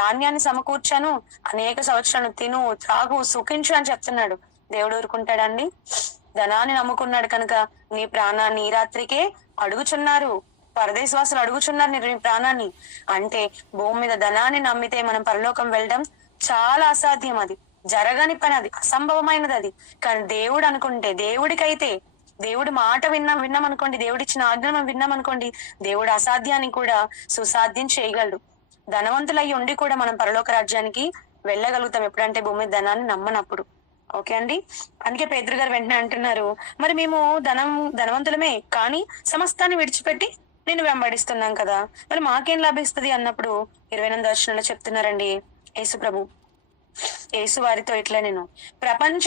ధాన్యాన్ని సమకూర్చాను, అనేక సంవత్సరాలు తిను త్రాగు సుఖించు అని చెప్తున్నాడు. దేవుడు ఊరుకుంటాడండి? ధనాన్ని నమ్ముకున్నాడు కనుక నీ ప్రాణాన్ని ఈ రాత్రికే అడుగుచున్నారు, పరదేశవాసులు అడుగుచున్నారు నీ ప్రాణాన్ని. అంటే భూమి మీద ధనాన్ని నమ్మితే మనం పరలోకం వెళ్ళడం చాలా అసాధ్యం, అది జరగని పని, అది అసంభవమైనది అది. కానీ దేవుడు అనుకుంటే, దేవుడికైతే దేవుడి మాట విన్నామనుకోండి, దేవుడిచ్చిన ఆజ్ఞ విన్నామనుకోండి, దేవుడు అసాధ్యాన్ని కూడా సుసాధ్యం చేయగలడు. ధనవంతులై ఉండి కూడా మనం పరలోక రాజ్యానికి వెళ్ళగలుగుతాం ఎప్పుడంటే భూమి మీద ధనాన్ని నమ్మనప్పుడు. ఓకే అండి. అందుకే పేతురు గారు వెంటనే అంటున్నారు, మరి మేము ధనవంతులమే కానీ సమస్తాన్ని విడిచిపెట్టి నేను వెంబడిస్తున్నాం కదా, మరి మాకేం లభిస్తుంది అన్నప్పుడు 28వ వచనంలో చెప్తున్నారండి యేసు ప్రభు. యేసు వారితో ఇట్లా, నేను ప్రపంచ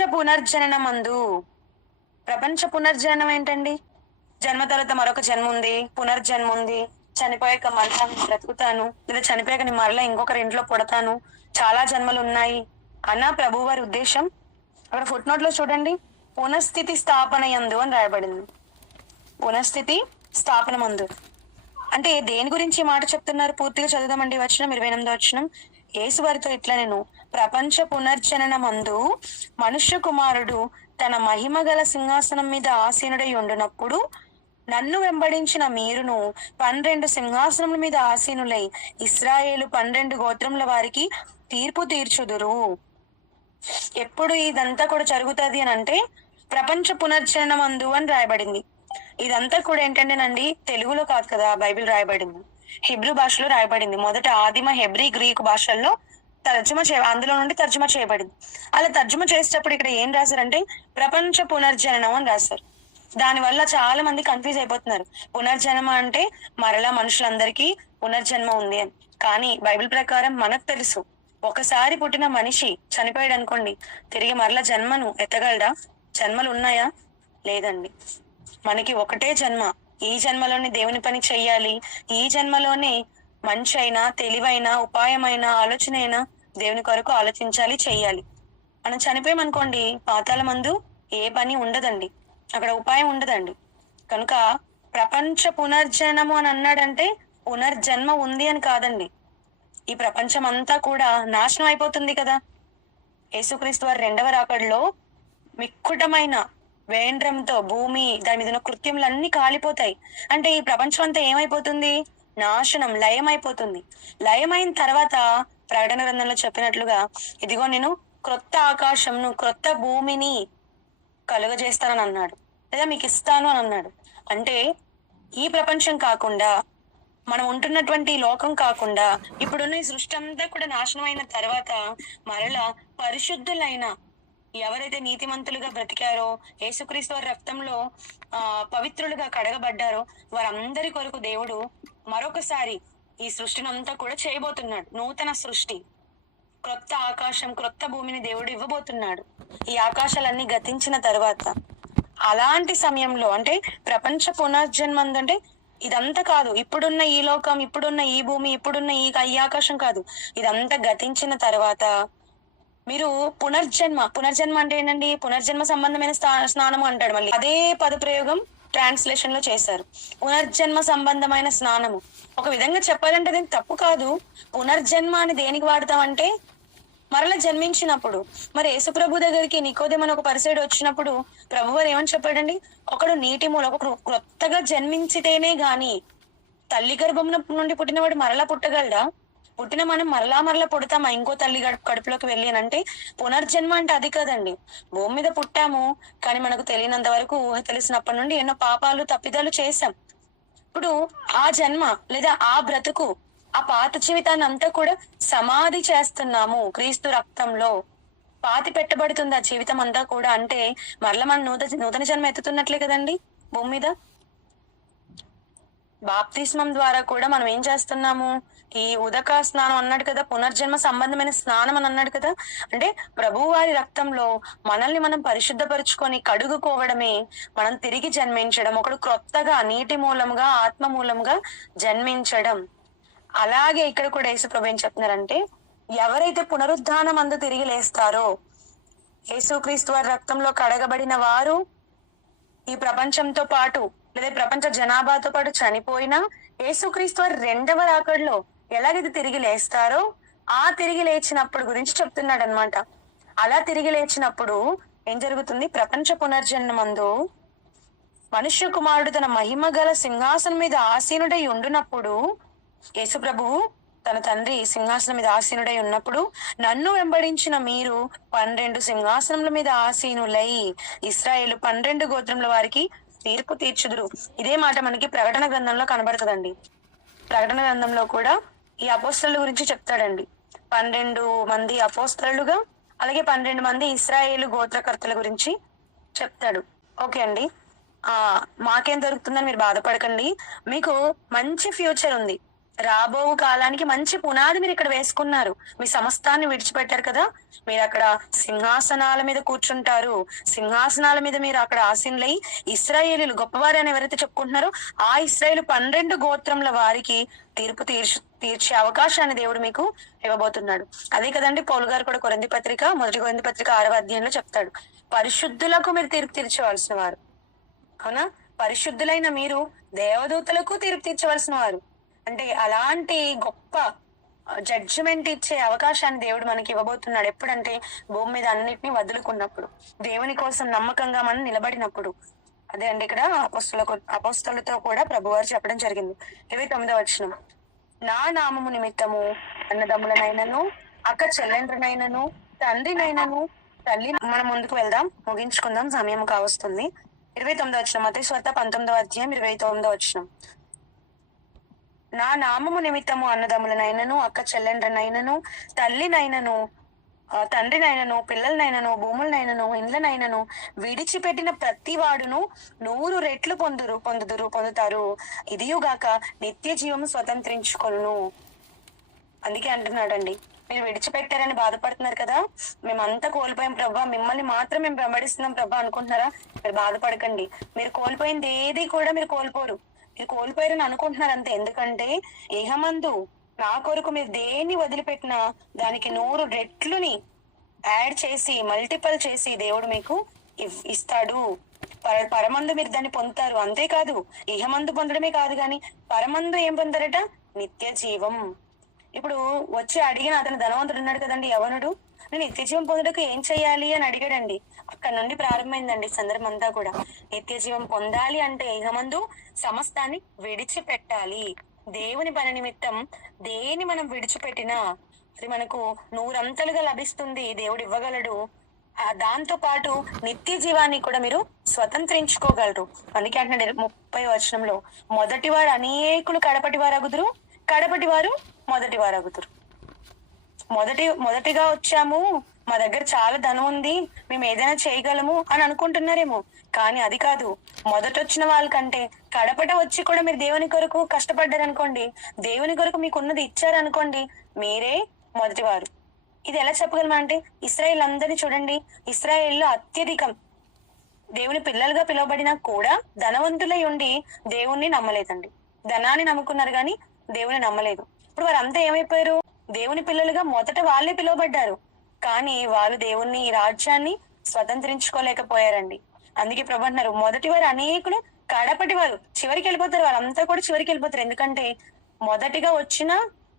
పునర్జననం ఏంటండి? జన్మ తర్వాత మరొక జన్మ ఉంది, పునర్జన్మ ఉంది. చనిపోయాక మరలా బ్రతుకుతాను, లేదా చనిపోయాక నేను మరలా ఇంకొకరి ఇంట్లో పుడతాను, చాలా జన్మలు ఉన్నాయి అన్న ప్రభు వారి ఉద్దేశం. అక్కడ ఫుట్ నోట్ లో చూడండి, పునఃస్థితి స్థాపన యందు అని రాయబడింది. పునఃస్థితి స్థాపన మందు అంటే దేని గురించి మాట చెప్తున్నారు? పూర్తిగా చదువుదామండి వచనం, 28వ వచనం. యేసు వారితో ఇట్లా, నేను ప్రపంచ పునర్జనన మందు మనుష్య కుమారుడు తన మహిమ గల సింహాసనం మీద ఆసీనుడై ఉండునప్పుడు నన్ను వెంబడించిన మీరును 12 సింహాసనముల మీద ఆసీనులై ఇశ్రాయేలు 12 గోత్రముల వారికి తీర్పు తీర్చుదురు. ఎప్పుడు ఇదంతా కూడా జరుగుతుంది అని అంటే ప్రపంచ పునర్జనన మందు అని రాయబడింది. ఇదంతా కూడా ఏంటంటేనండి, తెలుగులో కాదు కదా బైబిల్ రాయబడింది, హిబ్రూ భాషలో రాయబడింది. మొదట ఆదిమ హెబ్రీ గ్రీకు భాషల్లో అందులో నుండి తర్జుమా చేయబడింది. అలా తర్జుమా చేసేటప్పుడు ఇక్కడ ఏం రాశారంటే ప్రపంచ పునర్జననం అని రాశారు. దాని వల్ల చాలా మంది కన్ఫ్యూజ్ అయిపోతున్నారు. పునర్జన్మ అంటే మరలా మనుషులందరికీ పునర్జన్మ ఉంది అని. కానీ బైబిల్ ప్రకారం మనకు తెలుసు, ఒకసారి పుట్టిన మనిషి చనిపోయాడు అనుకోండి, తిరిగి మరలా జన్మను ఎత్తగలడా? జన్మలు ఉన్నాయా? లేదండి. మనకి ఒకటే జన్మ. ఈ జన్మలోనే దేవుని పని చెయ్యాలి. ఈ జన్మలోనే మంచి అయినా, తెలివైన, ఉపాయమైన, ఆలోచన అయినా దేవుని కొరకు ఆలోచించాలి, చెయ్యాలి. మనం చనిపోయామనుకోండి, పాతాళమందు ఏ పని ఉండదండి, అక్కడ ఉపాయం ఉండదండి. కనుక ప్రపంచ పునర్జనము అని అన్నాడంటే పునర్జన్మ ఉంది అని కాదండి. ఈ ప్రపంచం అంతా కూడా నాశనం అయిపోతుంది కదా. యేసుక్రీస్తు వారి 2వ రాకడలో మిక్కుటమైన వేండ్రంతో భూమి, దాని మీద ఉన్న కృత్యములన్నీ కాలిపోతాయి. అంటే ఈ ప్రపంచం అంతా ఏమైపోతుంది? నాశనం, లయం అయిపోతుంది. లయమైన తర్వాత ప్రకటన గ్రంథంలో చెప్పినట్లుగా, ఇదిగో నేను క్రొత్త ఆకాశంను, క్రొత్త భూమిని కలుగజేస్తానని అన్నాడు, లేదా మీకు ఇస్తాను అని అన్నాడు. అంటే ఈ ప్రపంచం కాకుండా, మనం ఉంటున్నటువంటి లోకం కాకుండా, ఇప్పుడున్న ఈ సృష్టి అంతా కూడా నాశనం అయిన తర్వాత మరలా పరిశుద్ధులైన, ఎవరైతే నీతిమంతులుగా బ్రతికారో, యేసుక్రీస్తు వారి రక్తంలో పవిత్రులుగా కడగబడ్డారో, వారందరి కొరకు దేవుడు మరొకసారి ఈ సృష్టిని అంతా కూడా చేయబోతున్నాడు. నూతన సృష్టి. క్రొత్త ఆకాశం, క్రొత్త భూమిని దేవుడు ఇవ్వబోతున్నాడు. ఈ ఆకాశాలన్నీ గతించిన తర్వాత అలాంటి సమయంలో అంటే ప్రపంచ పునర్జన్మ అంటే ఇదంతా కాదు. ఇప్పుడున్న ఈ లోకం, ఇప్పుడున్న ఈ భూమి, ఇప్పుడున్న ఈ ఆకాశం కాదు. ఇదంతా గతించిన తర్వాత మీరు పునర్జన్మ అంటే ఏంటండి? పునర్జన్మ సంబంధమైన స్నానము అంటాడు. మళ్ళీ అదే పదప్రయోగం ట్రాన్స్లేషన్ లో చేశారు. పునర్జన్మ సంబంధమైన స్నానము. ఒక విధంగా చెప్పాలంటే అది తప్పు కాదు. పునర్జన్మ అని దేనికి వాడతామంటే మరలా జన్మించినప్పుడు. మరి యేసుప్రభు దగ్గరికి నికోదేము అని ఒక పరిసైడు వచ్చినప్పుడు ప్రభువారు ఏమని చెప్పాడండి? ఒకడు నీటి మూల, ఒకడు క్రొత్తగా జన్మించితేనే గాని, తల్లి గర్భం నుండి పుట్టినవాడు మరలా పుట్టగలడా? పుట్టిన మనం మరలా పుడతామా ఇంకో తల్లి కడుపులోకి వెళ్ళి అంటే? పునర్జన్మ అంటే అది కాదండి. భూమి మీద పుట్టాము, కానీ మనకు తెలియనంత వరకు, ఊహ తెలిసినప్పటి నుండి ఎన్నో పాపాలు తప్పిదాలు చేశాం. ఇప్పుడు ఆ జన్మ లేదా ఆ బ్రతుకు, ఆ పాత జీవితాన్ని అంతా కూడా సమాధి చేస్తున్నాము క్రీస్తు రక్తంలో. పాతి పెట్టబడుతుంది ఆ జీవితం అంతా కూడా. అంటే మరలా మనం నూతన జన్మ ఎత్తుతున్నట్లే కదండి భూమి మీద. బాప్తిస్మం ద్వారా కూడా మనం ఏం చేస్తున్నాము? ఈ ఉదక స్నానం అన్నాడు కదా, పునర్జన్మ సంబంధమైన స్నానం అని అన్నాడు కదా. అంటే ప్రభు వారి రక్తంలో మనల్ని మనం పరిశుద్ధపరుచుకొని కడుగుకోవడమే మనం తిరిగి జన్మించడం. ఒకడు క్రొత్తగా నీటి మూలంగా, ఆత్మ మూలంగా జన్మించడం. అలాగే ఇక్కడ కూడా యేసుప్రభు ఏం చెప్తున్నారంటే, ఎవరైతే పునరుద్ధానం అందు తిరిగి లేస్తారో, యేసుక్రీస్తు వారి రక్తంలో కడగబడిన వారు ఈ ప్రపంచంతో పాటు లేదా ప్రపంచ జనాభాతో పాటు చనిపోయినా యేసుక్రీస్తు వారి రెండవ రాకడలో ఎలాగైతే తిరిగి లేస్తారో, ఆ తిరిగి లేచినప్పుడు గురించి చెప్తున్నాడు అనమాట. అలా తిరిగి లేచినప్పుడు ఏం జరుగుతుంది? ప్రపంచ పునర్జన్మందు మనుష్య కుమారుడు తన మహిమ గల సింహాసనం మీద ఆసీనుడై ఉండునప్పుడు, యేసు ప్రభువు తన తండ్రి సింహాసనం మీద ఆసీనుడై ఉన్నప్పుడు, నన్ను వెంబడించిన మీరు 12 సింహాసనముల మీద ఆసీనులై ఇశ్రాయేలు 12 గోత్రముల వారికి తీర్పు తీర్చుదురు. ఇదే మాట మనకి ప్రకటన గ్రంథంలో కనబడుతుందండి. ప్రకటన గ్రంథంలో కూడా ఈ అపోస్తలుల గురించి చెప్తాడండి. 12 మంది అపోస్తలులుగా, అలాగే 12 మంది ఇశ్రాయేలు గోత్రకర్తల గురించి చెప్తాడు. ఓకే అండి. మాకేం దొరుకుతుందని మీరు బాధపడకండి. మీకు మంచి ఫ్యూచర్ ఉంది. రాబో కాలానికి మంచి పునాది మీరు ఇక్కడ వేసుకున్నారు. మీ సమస్తాన్ని విడిచిపెట్టారు కదా, మీరు అక్కడ సింహాసనాల మీద కూర్చుంటారు. సింహాసనాల మీద మీరు అక్కడ ఆసీనులై ఇశ్రాయేలీలు గొప్పవారు అని ఎవరైతే చెప్పుకుంటున్నారో ఆ ఇశ్రాయేలు 12 గోత్రముల వారికి తీర్పు తీర్చే అవకాశాన్ని దేవుడు మీకు ఇవ్వబోతున్నాడు. అదే కదండి పౌలు గారు కూడా మొదటి కొరింథీ పత్రిక 6వ అధ్యాయంలో చెప్తాడు, పరిశుద్ధులకు మీరు తీర్పు తీర్చవలసిన వారు. అవునా? పరిశుద్ధులైన మీరు దేవదూతలకు తీర్పు తీర్చవలసిన వారు. అంటే అలాంటి గొప్ప జడ్జిమెంట్ ఇచ్చే అవకాశాన్ని దేవుడు మనకి ఇవ్వబోతున్నాడు. ఎప్పుడంటే భూమి మీద అన్నిటినీ వదులుకున్నప్పుడు, దేవుని కోసం నమ్మకంగా మనం నిలబడినప్పుడు. అదే అండి ఇక్కడ అపోస్తలులతో కూడా ప్రభువారు చెప్పడం జరిగింది. 29వ వచనం, నా నామము నిమిత్తము అన్నదమ్ములనైనను, అక్క చెల్లెండ్రనైనను, తండ్రినైనను, తల్లి. మనం ముందుకు వెళ్దాం, ముగించుకుందాం, సమయం కావస్తుంది. 29వ వచనం, మత్తయి సువార్త 19వ అధ్యాయం 29వ వచనం, నా నామము నిమిత్తము అన్నదమ్ములనైనను, అక్క చెల్లెండ్రనైనను, తల్లినైనను, తండ్రినైనను, పిల్లలనైనను, భూములనైనను, ఇండ్లనైనను విడిచిపెట్టిన ప్రతి వాడును 100 రెట్లు పొందుతారు. ఇదియుగాక నిత్య జీవము స్వతంత్రించుకొను. అందుకే అంటున్నాడండి, మీరు విడిచిపెట్టారని బాధపడుతున్నారు కదా, మేమంతా కోల్పోయాం ప్రభా, మిమ్మల్ని మాత్రం మేము వెంబడిస్తున్నాం ప్రభా అనుకుంటున్నారా? మీరు బాధపడకండి. మీరు కోల్పోయింది ఏది కూడా మీరు కోల్పోరు. మీరు కోల్పోయారని అనుకుంటున్నారు అంతే. ఎందుకంటే ఏహమందు నా కొరకు మీరు దేన్ని వదిలిపెట్టినా దానికి 100 రెట్లుని యాడ్ చేసి, మల్టిపల్ చేసి దేవుడు మీకు ఇస్తాడు. పరమందు మీరు దాన్ని పొందుతారు. అంతేకాదు ఇహమందు పొందడమే కాదు గాని పరమందు ఏం పొందారట? నిత్య జీవం. ఇప్పుడు వచ్చి అడిగిన అతను ధనవంతుడు ఉన్నాడు కదండి, యవనుడు, నేను నిత్య జీవం పొందుటకు ఏం చెయ్యాలి అని అడిగాడండి. అక్కడ నుండి ప్రారంభమైందండి సందర్భం అంతా కూడా. నిత్య జీవం పొందాలి అంటే ఇహమందు సమస్తాన్ని విడిచిపెట్టాలి. దేవుని పని నిమిత్తం దేని మనం విడిచిపెట్టినా అది మనకు 100 అంతలుగా లభిస్తుంది, దేవుడు ఇవ్వగలడు. దాంతో పాటు నిత్య జీవాన్ని కూడా మీరు స్వతంత్రించుకోగలరు. అందుకే అంటున్నాడు 30వ వచనంలో, మొదటి వారు అనేకులు కడపటి వారు అగుదురు, కడపటి వారు మొదటి వారు అగుదురు. మొదటిగా వచ్చాము, మా దగ్గర చాలా ధనం ఉంది, మేము ఏదైనా చేయగలము అని అనుకుంటున్నారేమో, కానీ అది కాదు. మొదటొచ్చిన వాళ్ళకంటే కడపట వచ్చి కూడా మీరు దేవుని కొరకు కష్టపడ్డారనుకోండి, దేవుని కొరకు మీకున్నది ఇచ్చారనుకోండి, మీరే మొదటివారు. ఇది ఎలా చెప్పగలమంటే ఇశ్రాయేల్ అందరినీ చూడండి, ఇశ్రాయేల్లో అత్యధికం దేవుని పిల్లలుగా పిలువబడినా కూడా ధనవంతులై ఉండి దేవుణ్ణి నమ్మలేదండి. ధనాన్ని నమ్ముకున్నారు గాని దేవుని నమ్మలేదు. ఇప్పుడు వారంతా ఏమైపోయారు? దేవుని పిల్లలుగా మొదట వాళ్ళే పిలువబడ్డారు, కానీ వాళ్ళు దేవుణ్ణి ఈ రాజ్యాన్ని స్వతంత్రించుకోలేకపోయారండి. అందుకే ప్రభు అంటున్నారు, మొదటి వారు అనేకులు, కడపటి వారు చివరికి వెళ్ళిపోతారు. వాళ్ళంతా కూడా చివరికి వెళ్ళిపోతారు. ఎందుకంటే మొదటిగా వచ్చిన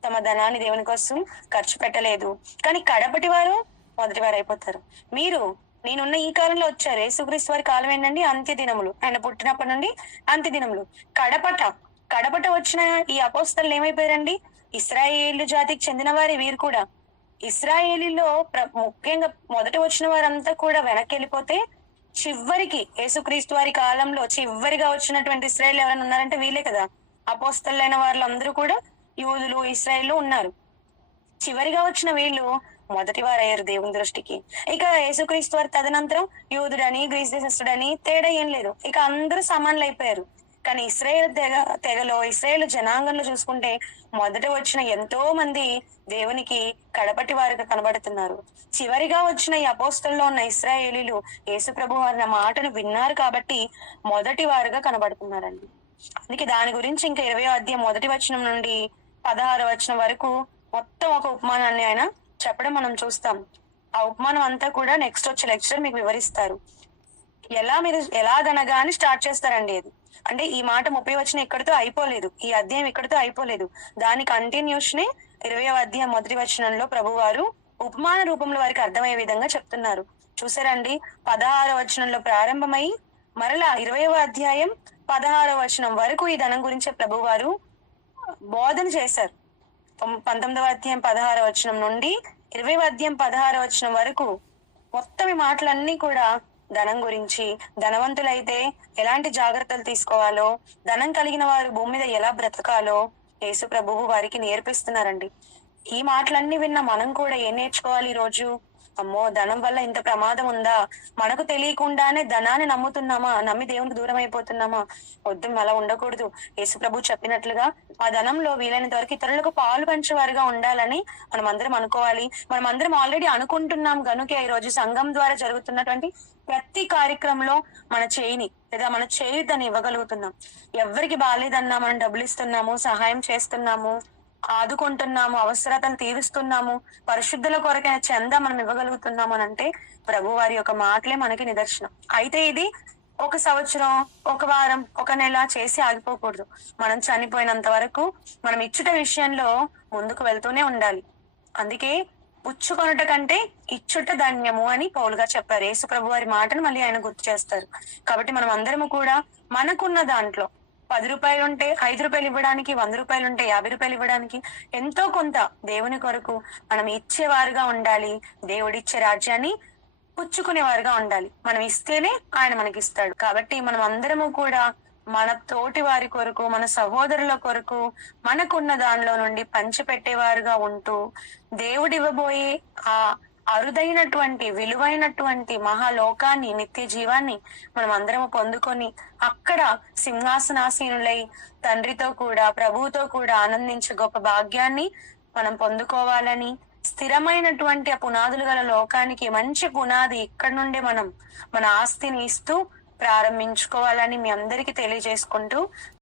తమ ధనాన్ని దేవుని కోసం ఖర్చు పెట్టలేదు, కానీ కడపటి వారు మొదటి వారు అయిపోతారు. మీరు నేనున్న ఈ కాలంలో వచ్చారు. యేసుక్రీస్తు వారి కాలం ఏంటండి? అంత్య దినములు. ఆయన పుట్టినప్పటి నుండి అంత్య దినములు. కడపట వచ్చిన ఈ అపోస్తలు ఏమైపోయారండి? ఇశ్రాయేలు జాతికి చెందిన వారి వీరు కూడా. ఇశ్రాయేలీలో ముఖ్యంగా మొదట వచ్చిన వారంతా కూడా వెనక్కి వెళ్ళిపోతే, చివరికి యేసుక్రీస్తు వారి కాలంలో చివరిగా వచ్చినటువంటి ఇశ్రాయేల్ ఎవరైనా ఉన్నారంటే వీళ్ళే కదా. అపోస్తలైన వాళ్ళందరూ కూడా యూదులు, ఇశ్రాయేలు ఉన్నారు. చివరిగా వచ్చిన వీళ్ళు మొదటి వారయ్యారు దేవుని దృష్టికి. ఇక యేసుక్రీస్తు వారి తదనంతరం యూదుడని, గ్రీస్ దేశస్థుడని తేడా ఏం లేదు. ఇక అందరూ సమానులు అయిపోయారు. కానీ ఇశ్రాయేల్ తెగలో, ఇశ్రాయేల్ జనాంగంలో చూసుకుంటే మొదట వచ్చిన ఎంతో మంది దేవునికి కడపటి వారుగా కనబడుతున్నారు. చివరిగా వచ్చిన ఈ అపోస్తల్లో ఉన్న ఇశ్రాయేలీలు యేసు ప్రభు వారి మాటను విన్నారు కాబట్టి మొదటి వారుగా కనబడుతున్నారండి. అందుకే దాని గురించి ఇంకా 20వ అధ్యాయం 1వ వచనం నుండి 16వ వచనం వరకు మొత్తం ఒక ఉపమానాన్ని ఆయన చెప్పడం మనం చూస్తాం. ఆ ఉపమానం అంతా కూడా నెక్స్ట్ వచ్చే లెక్చర్ మీకు వివరిస్తారు. మీరు ఎలాగనగా అని స్టార్ట్ చేస్తారండి. అది అంటే ఈ మాట 30వ వచనం ఇక్కడితో అయిపోలేదు, ఈ అధ్యాయం ఇక్కడితో అయిపోలేదు. దాని కంటిన్యూషనే 20వ అధ్యాయం 1వ వచనంలో ప్రభువారు ఉపమాన రూపంలో వారికి అర్థమయ్యే విధంగా చెప్తున్నారు. చూసారండి, 16వ వచనంలో ప్రారంభమై మరలా 20వ అధ్యాయం 16వ వచనం వరకు ఈ ధనం గురించే ప్రభువారు బోధన చేశారు. 19వ అధ్యాయం 16వ వచనం నుండి 20వ అధ్యాయం 16వ వచనం వరకు మొత్తం ఈ మాటలన్నీ కూడా ధనం గురించి, ధనవంతులైతే ఎలాంటి జాగ్రత్తలు తీసుకోవాలో, ధనం కలిగిన వారు భూమి మీద ఎలా బ్రతకాలో యేసు ప్రభువు వారికి నేర్పిస్తున్నారండి. ఈ మాటలన్నీ విన్న మనం కూడా ఏం నేర్చుకోవాలి ఈ రోజు? అమ్మో, ధనం వల్ల ఇంత ప్రమాదం ఉందా? మనకు తెలియకుండానే ధనాన్ని నమ్ముతున్నామా? నమ్మి దేవునికి దూరం అయిపోతున్నామా? వద్దు, అలా ఉండకూడదు. యేసు ప్రభు చెప్పినట్లుగా ఆ ధనంలో వీలైనంత వరకు ఇతరులకు పాలు పంచేవారుగా ఉండాలని మనం అందరం అనుకోవాలి. మనం అందరం ఆల్రెడీ అనుకుంటున్నాం కనుక ఈ రోజు సంఘం ద్వారా జరుగుతున్నటువంటి ప్రతి కార్యక్రమంలో మన చేయిని లేదా మన చేయుద్దని ఇవ్వగలుగుతున్నాం. ఎవరికి బాగాలేదన్నా మనం డబ్బులు ఇస్తున్నాము, సహాయం చేస్తున్నాము, ఆదుకుంటున్నాము, అవసరతలు తీరుస్తున్నాము, పరిశుద్ధుల కొరకైన చందా మనం ఇవ్వగలుగుతున్నాము అని అంటే ప్రభు వారి యొక్క మాటలే మనకి నిదర్శనం. అయితే ఇది 1 సంవత్సరం, 1 వారం, 1 నెల చేసి ఆగిపోకూడదు. మనం చనిపోయినంత వరకు మనం ఇచ్చుట విషయంలో ముందుకు వెళ్తూనే ఉండాలి. అందుకే పుచ్చుకొనుట కంటే ఇచ్చుట ధన్యము అని పౌలుగా చెప్పారు. యేసు ప్రభు వారి మాటను మళ్ళీ ఆయన గుర్తు చేస్తారు. కాబట్టి మనం అందరము కూడా మనకున్న దాంట్లో 10 రూపాయలు ఉంటే 5 రూపాయలు ఇవ్వడానికి, 100 రూపాయలు ఉంటే 50 రూపాయలు ఇవ్వడానికి ఎంతో కొంత దేవుని కొరకు మనం ఇచ్చేవారుగా ఉండాలి. దేవుడిచ్చే రాజ్యాన్ని పుచ్చుకునేవారుగా ఉండాలి. మనం ఇస్తేనే ఆయన మనకిస్తాడు. కాబట్టి మనం అందరము కూడా మన తోటి వారి కొరకు, మన సహోదరుల కొరకు మనకున్న దానిలో నుండి పంచిపెట్టేవారుగా ఉంటూ దేవుడు ఇవ్వబోయే ఆ అరుదైనటువంటి, విలువైనటువంటి మహాలోకాన్ని, నిత్య జీవాన్ని మనం అందరము పొందుకొని అక్కడ సింహాసనాసీనులై తండ్రితో కూడా, ప్రభువుతో కూడా ఆనందించే గొప్ప భాగ్యాన్ని మనం పొందుకోవాలని, స్థిరమైనటువంటి ఆ పునాదులు గల లోకానికి మంచి పునాది ఇక్కడ నుండే మనం మన ఆస్తిని ఇస్తూ ప్రారంభించుకోవాలని మీ అందరికీ తెలియజేసుకుంటూ